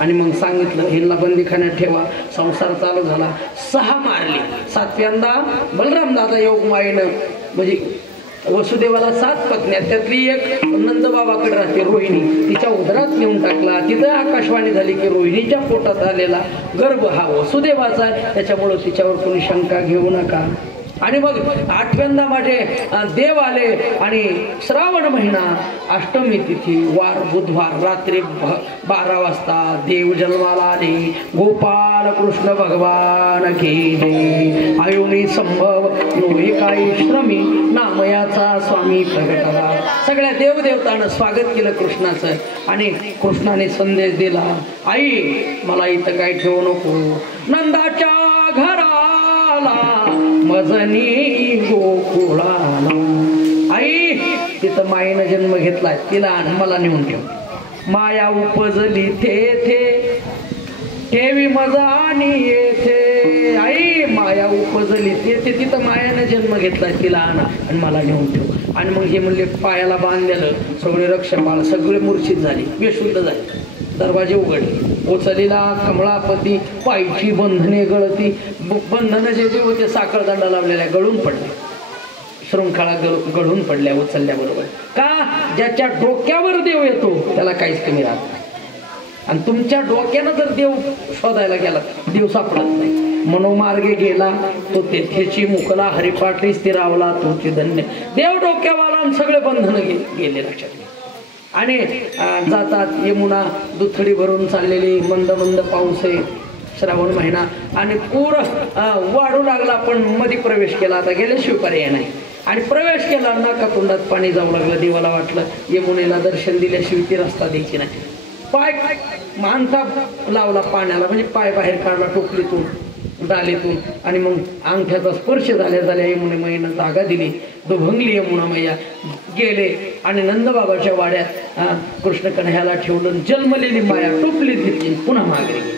आणि मग सांगितलं, हिला बंदीखान्यात ठेवा. संसार चालू झाला, 6 मारले. 7व्यांदा बलराम दादा योग मायेनं, म्हणजे वसुदेवाला 7 पत्न्या, त्यातली एक नंदबाबाकडे राहते रोहिणी, तिच्या उदरात नेऊन टाकला. तिथं आकाशवाणी झाली की रोहिणीच्या पोटात आलेला गर्भ हा वसुदेवाचा आहे, त्याच्यामुळं तिच्यावर कोणी शंका घेऊ नका. आणि मग 8व्यांदा माझे देव आले आणि श्रावण महिना, अष्टमी तिथी, वार बुधवार, रात्री 12 वाजता देव जन्माला आले. गोपाल कृष्ण भगवान की जय. आयुनी संभव नोहे काही श्रमी, नामयाचा स्वामी प्रगटाला. सगळ्या देवदेवतानं स्वागत केलं कृष्णाचं. आणि कृष्णाने संदेश दिला, आई मला इथं काय ठेवू नको, नंदाच्या घराला मजनी गोकुळाला. आई तिथं मायेनं जन्म घेतलाय, तिला मला नेऊन ठेव. माया उपजली थे ठेवी मजानी येथे. आई माया उपजली ते तिथं मायानं जन्म घेतलाय, तिला आणा आणि मला नेऊन ठेव. आणि मग हे म्हणले, पायाला बांधलेलं सगळे रक्षपाळ सगळे मूर्छित झाले, बेशुद्ध झाले. दरवाजे उघडले, उचलेला कमळापती, पायची बंधने गळती. बंधनं जे जे होते साखळदंडा लावलेल्या गळून पडले, शृंखळा गळून पडल्या उचलल्याबरोबर. का? ज्याच्या डोक्यावर देव येतो त्याला काहीच कमी राहत नाही. आणि तुमच्या डोक्यानं जर देव शोधायला गेला, देव सापडत नाही. मनोमार्गे गेला तो तेथेची मुकला, हरिपाठी स्थिरावला तोची धन्य. देव डोक्यावाला सगळे बंधनं गेले. लक्षात घ्या. आणि जातात, यमुना दुथडी भरून चाललेली, मंद मंद पाऊस आहे, श्रावण महिना, आणि पूर वाढू लागला. पण मध्ये प्रवेश केला, आता गेल्याशिवाय पर्याय नाही. आणि प्रवेश केला, नाका तोंडात पाणी जाऊ लागलं. देवाला वाटलं यमुनेला दर्शन दिल्याशिवाय ती रस्ता द्यायची नाही. पाय मानता लावला पाण्याला, म्हणजे पाय बाहेर काढला टोपलीतून, डालीतून. आणि मग अंगठ्याचा स्पर्श झाल्या यमुनेमाईनं जागा दिली. दुभंगली यमुना मैया गेले आणि नंदबाबाच्या वाड्यात कृष्ण कन्हैयाला ठेवलं. जन्मलेली माया टोपलीत घेतली, पुन्हा मागे गेली.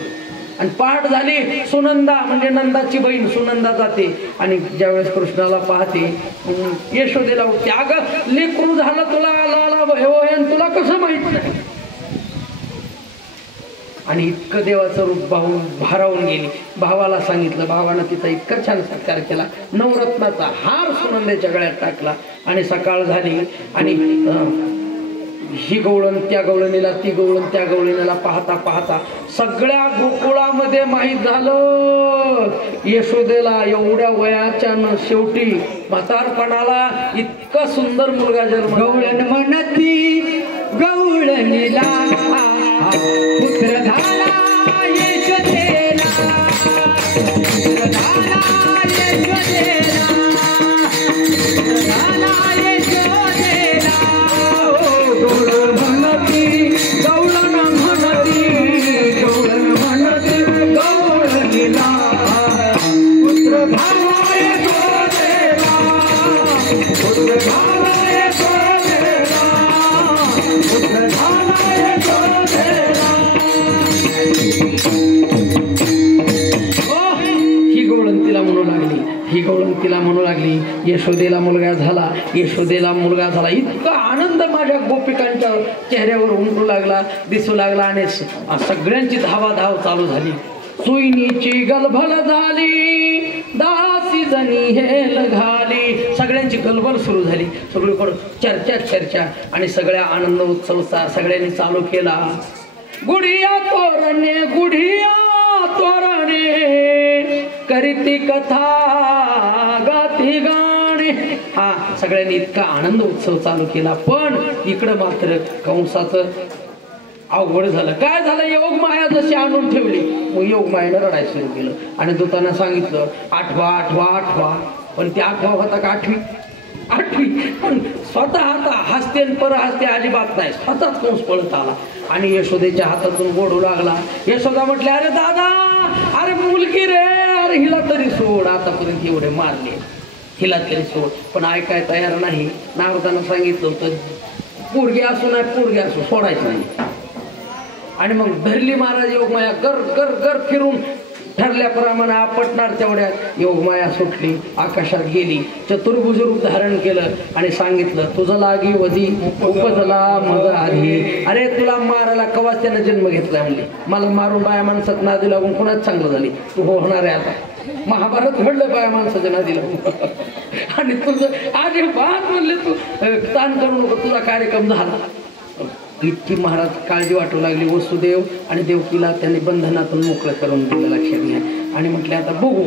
आणि पहाट झाली, सुनंदा म्हणजे नंदाची बहीण सुनंदा जाते. आणि ज्यावेळेस कृष्णाला पाहते, यशोदेला उठते, अगं लेकरू झालं तुला, लाला तुला कसं माहित नाही. आणि इतकं देवाचं रूप भाऊ भारावून गेली. भावाला सांगितलं, भावानं तिचा इतका छान सत्कार केला. नवरत्नाचा हार सुनंदेच्या गळ्यात टाकला. आणि सकाळ झाली आणि ही गवळण त्या गवळणीला, ती गवळण त्या गवळणीला पाहता पाहता सगळ्या गोकुळामध्ये माहीत झालं यशोदेला एवढ्या वयाच्या शेवटी म्हातारपणाला इतका सुंदर मुलगा जन्म. गवळण म्हणती गवळणीला पुत्र झाला यशोदेला, पुत्र झाला यशोदेला, पुत्र झाला यशोदेला. गवळण म्हणती, गवळण म्हणती, गवळण म्हणती, गवळण यशोदेला मुलगा झाला, यशोदेला मुलगा झाला. इतका आनंद माझ्या गोपिकांच्या चेहऱ्यावर उमटू लागला, दिसू लागला आणि सगळ्यांची धावाधाव चालू झाली. सुईनीची गलबल झाली, दासी जणी हेल घाली. सगळ्यांची गलबल सुरू झाली, सगळीकडे चर्चा आणि सगळ्या आनंद उत्सव सगळ्यांनी चालू केला. गुढिया तोरणे करीती कथा गाती गाणे. हा सगळ्यांनी इतका आनंद उत्सव चालू केला. पण इकडं मात्र कंसाचं अवघड झालं. काय झालं, योगमाया जशी आणून ठेवली, मग योगमायानं रडायला सुरू केलं आणि दूतांना सांगितलं आठवा. पण ती 8वा होता का 8वी. पण स्वतः आता हसते पर हसते अजिबात नाही, स्वतःच कंस पळत आला आणि यशोदेच्या हातातून गोडू लागला. यशोदा म्हटले, अरे दादा, अरे मुलगी रे, अरे हिला तरी सोड, आतापर्यंत एवढे मारले, हिला तरी सोड. पण ऐकाय तयार नाही. नारदानं सांगितलं होतं पोरगी असू नाही पोरगी असू सोडायचं नाही. आणि मग धरली महाराज योगमाया, गर फिरून ठरल्याप्रमाणे आपटणार तेवढ्यात योगमाया सुटली, आकाशात गेली, चतुर्भुज रूप धारण केलं आणि सांगितलं, तुझं लागी वधी उपजला मग आधी. अरे तुला मारायला कवाच त्यानं जन्म घेतला म्हणले, मला मारून बाया माणसात नादी लागून कोणाच चांगलं झाली, तू होणार आहे आता. महाभारत घडलं बाया माणसाच्या नादी लागून. आणि तुझं आधी बात म्हणले, तू ताण करू नको, तुझा कार्यक्रम झाला. इतकी महाराज काळजी वाटू लागली. वसुदेव आणि देवकीला त्यांनी बंधनातून मोकळं करून दिलं, लक्षात घ्या. आणि म्हटले आता बघू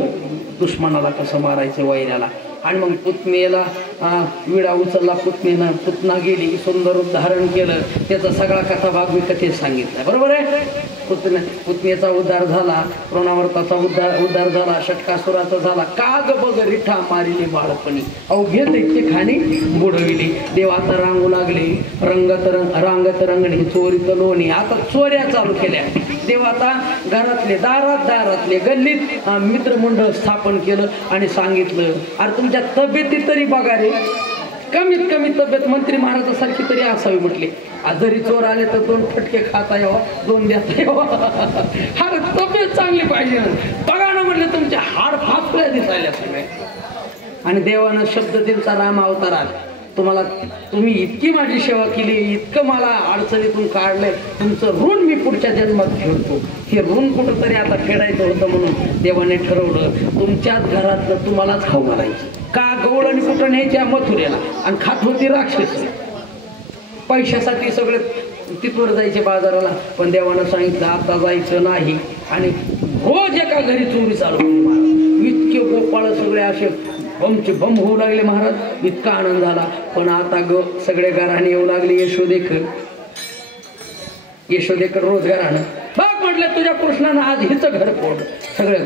दुश्मनाला कसं मारायचं, वैऱ्याला. आणि मग पुतणीला विडा उचलला, पुतना गेली, सुंदर रूप धारण केलं. त्याचा सगळा कथा भाग मी कथेत सांगितला, बरोबर आहे. पुतणीचा उद्धार झाला, प्रणवर्ताचा उद्धार झाला, षटकासुराचा झाला. काग बघ रिठा मारिली बाळपणी, अवघे दैत्य खाणी बुडविली. देव आता रांगू लागले, रांगत रंगणी चोरीत लोणी. आता चोऱ्या चालू केल्या. देव आता घरातले दारातले गल्लीत मित्रमंडळ स्थापन केलं आणि सांगितलं, अरे तुमच्या तब्येती तरी बघा रे, कमीत कमी तब्येत मंत्री महाराजासारखी तरी असावी म्हटले. जरी चोर आले तर 2 फटके खाता यावा, 2 देता यावा. अरे तब्येत चांगली पाहिजे बघा ना म्हटले, तुमचे हाड फासल्या दिसायला सगळे. आणि देवानं शब्द दिलचा राम अवतारात, तुम्ही इतकी माझी सेवा केली, इतकं मला अडचणीतून काढलंय, तुमचं ऋण मी पुढच्या जन्मात फेडतो. हे ऋण कुठंतरी आता फेडायचं होतं म्हणून देवाने ठरवलं, तुमच्याच घरातलं तुम्हालाच खाऊ घालायचं. का गवळ आणि कुठं न्यायच्या मथुरेला, आणि खात होती राक्षस. पैशासाठी सगळे तिथवर जायचे बाजाराला. पण देवानं सांगितलं आता जायचं नाही. आणि रोज एका घरी चोरी चालू होती. इतके गोपाळ सगळे असे बमचे बम होऊ लागले महाराज. इतका आनंद झाला. पण आता सगळे घराने येऊ लागले. यशोदेकर रोज घरानं बघ म्हटलं, तुझ्या कृष्णानं आज हिचं घर फोडलं. सगळं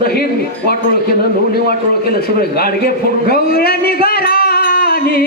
दही वाटोळ केलं, लोणी वाटोळ केलं, सगळे गाडगे फोडून गवळणी घरानी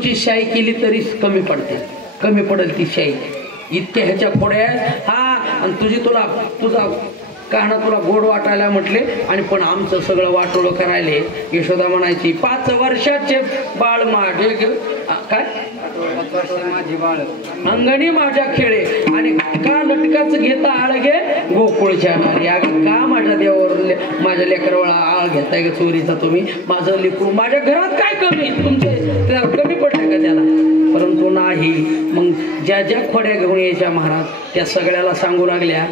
सांगती शाई केली तरी कमी पडेल ती शाई. इतक्या ह्याच्या खोड्या हा. आणि तुझा कहाणा तुला गोड वाटायला म्हटले. आणि पण आमचं सगळं वाटोळं करायले. यशोदा म्हणायची 5 वर्षाचे बाळ माझे काय माझी बाळ अंगणी माझ्या खेळे. आणि का लटकाच घेता आळगे गोकुळच्या नारी. अगं का माझ्या देवावर माझ्या लेकरवाळा आळ घेताय का चोरीचा तुम्ही. माझं लेकरू माझ्या घरात काय कमी, तुमचं कमी पडलं का त्याला. परंतु नाही. मग ज्या खोड्या घेऊन यायच्या महाराज त्या सगळ्याला सांगू लागल्या.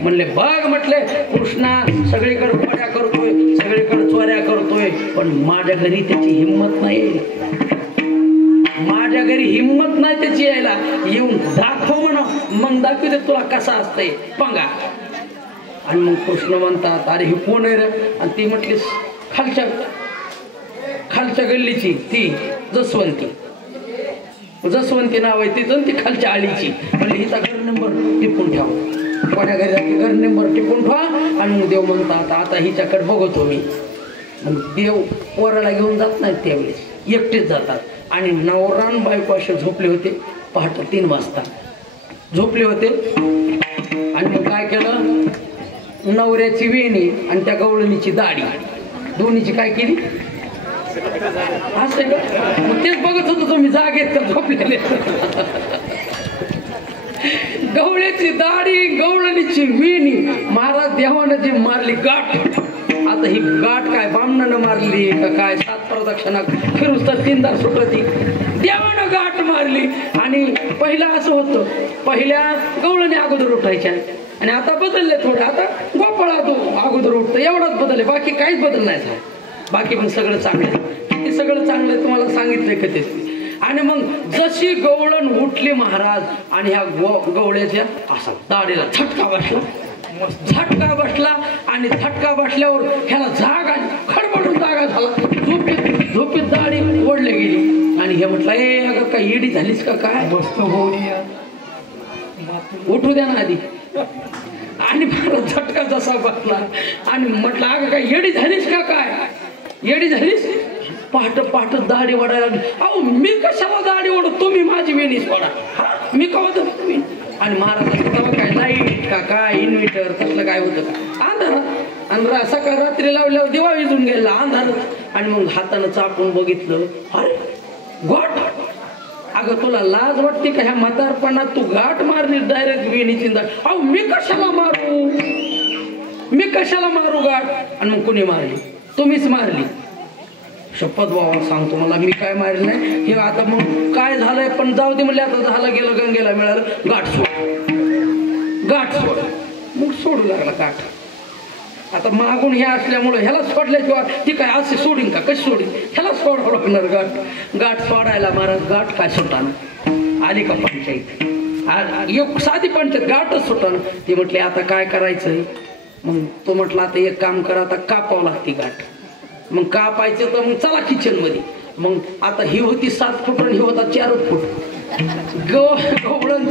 म्हणले बघ म्हटले, कृष्णा सगळीकडे खोड्या करतोय, सगळीकडे चोऱ्या करतोय, पण माझ्या घरी त्याची हिंमत नाही. माझ्या घरी हिंमत नाही त्याची यायला. येऊन दाखव म्हणा, मग दाखवते तुला कसा असतंय पंगा. आणि मग कृष्ण म्हणतात अरे ही कोण आहे रे. आणि ती म्हटली खालच्या गल्लीची ती जसवंती नाव आहे तिथून ती खालच्या आळीची म्हणजे हिचा घर नंबर टिपून ठेवा कोण्या घरी जाते घर नंबर टिपून ठेवा आणि मग देव म्हणतात आता हिच्याकडे बघतो मी मग देव पोराला घेऊन जात नाहीत त्यावेळेस एकटेच जातात आणि नवरान बायको असे झोपले होते पहाटे 3 वाजता झोपले होते आणि मग काय केलं नवऱ्याची वेणी आणि त्या गवळणीची दाढी दोन्हीची काय केली असं का मग तेच बघत होतो तुम्ही जागेत का झोपलेले गवळ्याची दाढी गवळणीची वेणी महाराज देवानं जी मारली गाठ आता ही गाठ काय बामणानं मारली का काय 7 प्रदक्षिणा फिरूस तर 3 दार सुटती देवानं गाठ मारली आणि पहिला असं होतं पहिल्या गवळणी अगोदर उठायच्या आणि आता बदलले थोडं आता गोपाळा तो अगोदर उठतं एवढाच बदलले बाकी काहीच बदल नाही झाला बाकी पण सगळं चांगलं किती सगळं चांगलं तुम्हाला सांगितलंय का ते आणि मग जशी गवळण उठली महाराज आणि ह्या गवळ्याच्या असा दाढीला झटका बसला आणि झटका बसल्यावर ह्याला जागा खडबडून जागा झाला झोपेत दाढी ओढली गेली आणि हे म्हटलं ए अगं काय येडी झालीस का काय मस्त होऊन उठू द्या ना आधी आणि मला झटका जसा बसला आणि म्हटलं अगं काय येडी झालीस का काय येडी झालीस पहाट दाढी वाढायला लागली अहो मी कशाला दाढी ओढत तुम्ही माझी वेणीच वाढा मी कवा तुम्ही आणि महाराज काय लाईट का काय इन्व्हर्टर तसलं काय होतं का अंधारात आणि सकाळ रात्री लावल्यावर दिवा विजून गेला अंधारात आणि मग हातानं चापून बघितलं अरे गोट अगं तुला लाज वाटते का ह्या म्हातारपणात तू गाठ मारली डायरेक्ट वेणीची अहो मी कशाला मारू गाठ आणि मग कुणी मारली तुम्हीच मारली शपथ बाबा सांगतो मला मी काय मारलं नाही हे आता मग काय झालंय पण जाऊ दे म्हणले आता झालं गेलं गंगेला मिळालं गाठ सोड मग सोडू लागला गाठ आता मागून हे असल्यामुळं ह्याला सोडल्याशिवाय ती काय असे सोडीन का कशी सोडीन ह्याला सोडावं लागणार गाठ सोडायला महाराज गाठ काय सुटाना आली का पंचायत साधी पंचायत गाठच सुटाना ती म्हटली आता काय करायचंय मग तो म्हटलं आता एक काम करा आता कापावं लागते गाठ मग कापायचं तर मग चला किचन मध्ये मग आता ही होती 7 फूट आणि ही होता 4 फूट गवळण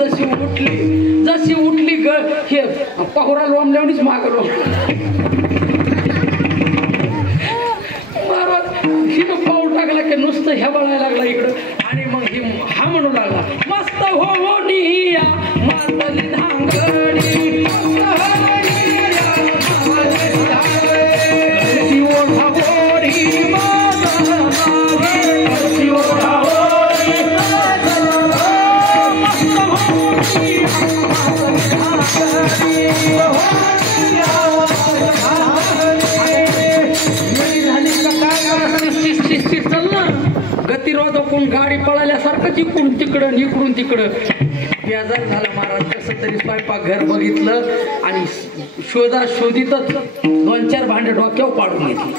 जशी उठली हे पाहुरा लोंबल्यावरच मागं महाराज हिनं पाऊल टाकला की नुसतं ह्या बळायला लागला इकडं आणि मग ही हा म्हणू लागला मस्त हो निया मातली धांगडी गतिरोधकून गाडी पळाल्यासारखंच इकडून तिकडं बेजार झाला महाराज कसं तरी स्वयंपाक घर बघितलं आणि शोधितच 2-4 भांडे डोक्यावर पाडून घेतले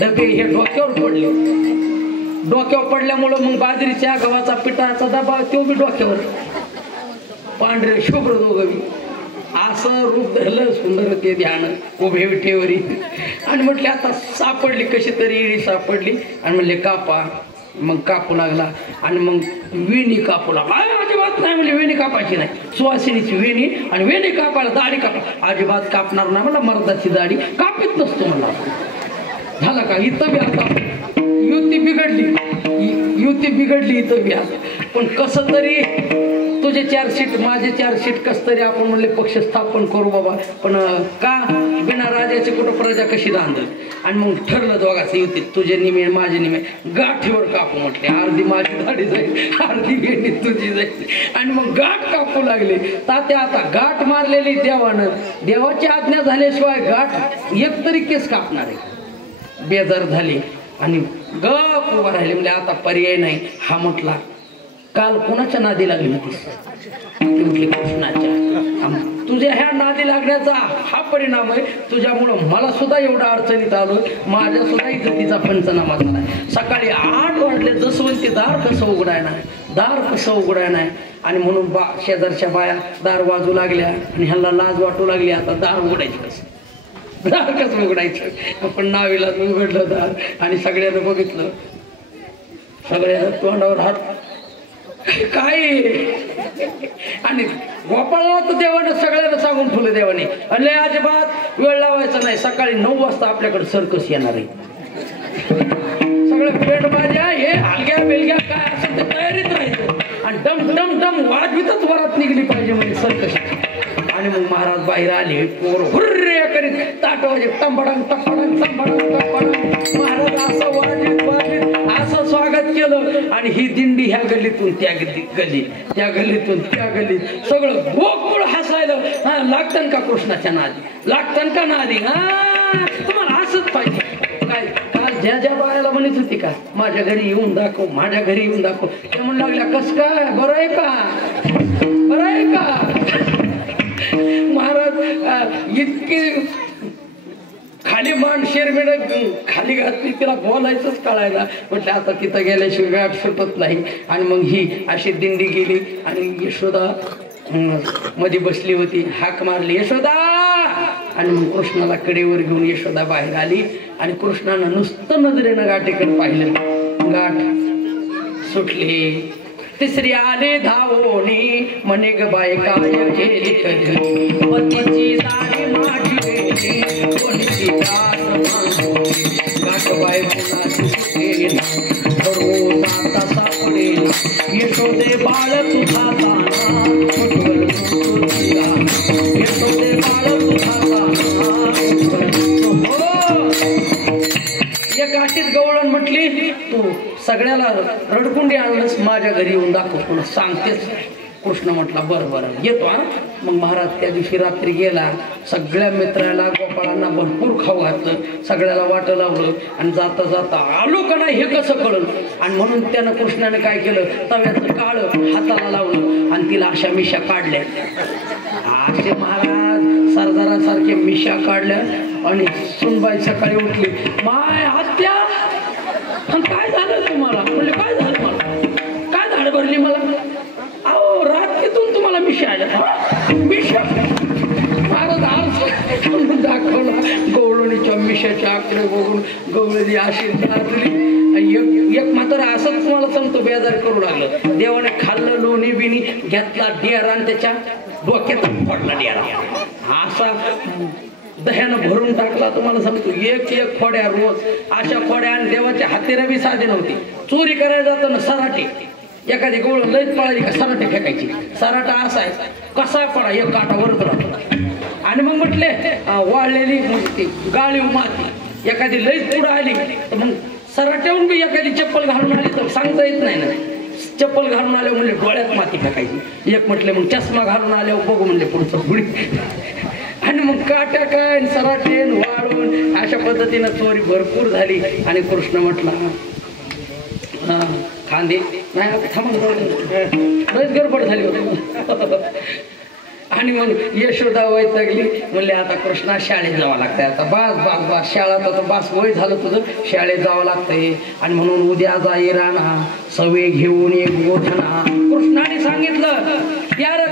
डबे हे डोक्यावर पडल्यामुळं मग बाजरीच्या गव्हाचा पिठाचा डबा तो बी डोक्यावर पांढरे शुभ्र दोघं असं रूप धरलं सुंदर ते ध्यान उभे विठेवरी आणि म्हटले आता सापडली कशी तरी इडी सापडली आणि म्हणले कापा मग कापू लागला आणि मग वेणी कापू लागला अजिबात नाही म्हणजे वेणी कापायची नाही सुवासिनीची वेणी आणि वेणी कापायला दाढी कापा अजिबात कापणार नाही मला मर्दाची दाढी कापीत नसतो म्हणला झाला का इथं बी आता युती बिघडली इथं बी आता पण कसं तरी तुझे 4 सीट माझे 4 सीट कस तरी आपण म्हणले पक्ष स्थापन करू बाबा पण का बिना राजाची कुठं प्रजा कशी राहणार आणि मग ठरलं दोघांचं युतीत तुझे निमे माझे निमे गाठीवर कापू म्हटले अर्धी माझी दाढी जाईल अर्धी वेणी तुझी जाईल आणि मग गाठ कापू लागले तात्या आता गाठ मारलेली देवानं देवाची आज्ञा झाल्याशिवाय गाठ एक तरी केस कापणार आहे बेजार झाली आणि गप उभा राहिले म्हणजे आता पर्याय नाही हा म्हटला काल कोणाच्या नादी लागली होतीस म्हटली कृष्णाच्या तुझ्या ह्या नादी लागण्याचा हा परिणाम आहे तुझ्यामुळं मला सुद्धा एवढा अडचणीत आलो माझ्या सुद्धा इज्जतीचा पंचनामा झाला सकाळी 8 वाजले जसवंती दार कसं उघडाय नाही आणि म्हणून शेजारच्या बाया दार वाजू लागल्या आणि ह्यांना लाज वाटू लागली आता दार उघडायची कसं दार कसं उघडायचं. आपण नावीला उघडलं दार आणि सगळ्यांना बघितलं. सगळ्यांना तोंडावर हात काय. आणि गोपाळाला तर देवाने सगळ्यांना सांगून ठेवलं देवाने, अरे अजिबात वेळ लावायचा नाही, सकाळी 9 वाजता आपल्याकडे सर्कस येणार आहे. सगळं पेट भाज्या हे हलग्या बेलग्या काय असं ते तयारीत राहायचं आणि डम डम डम वाजवीतच वरात निघली पाहिजे म्हणजे सर्कस. आणि मग महाराज बाहेर आले, पोर हुर्रे करीत ताटवाजे टंबडंग टपडंग टंबडंग टपडंग. महाराज असं वाजवीत वाजवीत असं स्वागत केलं. आणि ही दिंडी ह्या गल्लीतून त्या गल्लीत, त्या गल्लीतून त्या गल्लीत सगळं गोकुळ हसायलं. हा लागतं का कृष्णाच्या नादी, लागतं का नादी. हा तुम्हाला असंच पाहिजे. काय काल ज्या ज्या बाळाला म्हणत होती का माझ्या घरी येऊन दाखव, माझ्या घरी येऊन दाखव, त्या म्हणू लागल्या कस काय, बरं आहे का, बरं आहे का. महाराज इतके खाली मान शेरमेड खाली घातली, तिला बोलायचंच कळायला. म्हटलं आता तिथं गेल्याशिवाय गाठ सुटत नाही. आणि मग ही अशी दिंडी गेली आणि यशोदा मध्ये बसली होती. हाक मारली यशोदा. आणि मग कृष्णाला कडेवर घेऊन यशोदा बाहेर आली. आणि कृष्णानं नुसतं नजरेनं गाठीकडे पाहिलं, गाठ सुटली. तिसरी आले धावोनी म्हणे ग बाय काय केली कधी, पतीची जाणी माझी वेली कोणती दास मागोली. गाठ बाय कुणाची सुटेना सर्व जाता सापडेना, यशोदे बाळ तुझा ताना उज्ज्वल तुझा, यशोदे बाळ तुझा ताना. या गाठीत गवळण म्हटली, तू सगळ्याला रडकुंडी आणलंस, माझ्या घरी येऊन दाखव, पुन्हा सांगतेच. कृष्ण म्हटला बरं बरं येतो. हा मग महाराज त्या दिवशी रात्री गेला, सगळ्या मित्राला गोपाळांना भरपूर खाऊ घातलं, सगळ्याला वाटं लावलं. आणि जाता जाता आलो का नाही हे कसं कळलं. आणि म्हणून त्यानं कृष्णाने काय केलं, तव्याचं काळं हाताला लावलं आणि तिला अशा मिशा काढल्या. असे महाराज सरदारासारखे मिशा काढल्या. आणि सुनबाई सकाळी उठली, माय आत्या काय झालं तुम्हाला. म्हणजे काय झालं मला, काय झाड भरली मला. अहो रात्रीतून तुम्हाला मिशा आल्या. मिशा महाराज आज दाखवला. गवळणीच्या मिशाच्या आकडे बघून गवळणी अशी दिली. एक मात्र असंच तुम्हाला सांगतो, बेजार करू लागलं. देवाने खाल्लं लोणी बिनी घेतला डेरा आणि त्याच्या डोक्यात पडला डेरा. असा दह्यानं भरून टाकला. तुम्हाला सांगतो एक एक खोड्या रोज अशा खोड्या. आणि देवाच्या हातेरा बी साधे नव्हती. चोरी करायला जाताना सराटे, एखादी गवळ लयच पळाली का सराटे फेकायची. सराटा असायचा कसा पडा एक काटावरच राहतो. आणि मग म्हटले वाळलेली ती गाळीव माती एखादी लयच पुढं आली तर मग सराट्याहून बी एखादी चप्पल घालून आली तर सांगता येत नाही ना. चप्पल घालून आल्यावर म्हणले डोळ्यात माती फेकायची. एक म्हटले मग चष्मा घालून आल्यावर बघू म्हणले पुढचं पुढे. आणि मग काट्या काय सराटेन वाळून अशा पद्धतीनं चोरी भरपूर झाली. आणि कृष्ण म्हटला हा खांदे नाही थांबा, गडबड झाली होती. आणि मग यशोदा वैतागली. म्हणले आता कृष्णा शाळेत जावं लागतंय. आता बास बास बास शाळा तर बास वय झालं तुझं, शाळेत जावं लागतंय. आणि म्हणून उद्या जाई राणा सवे घेऊन एक गोधना. कृष्णाने सांगितलं यार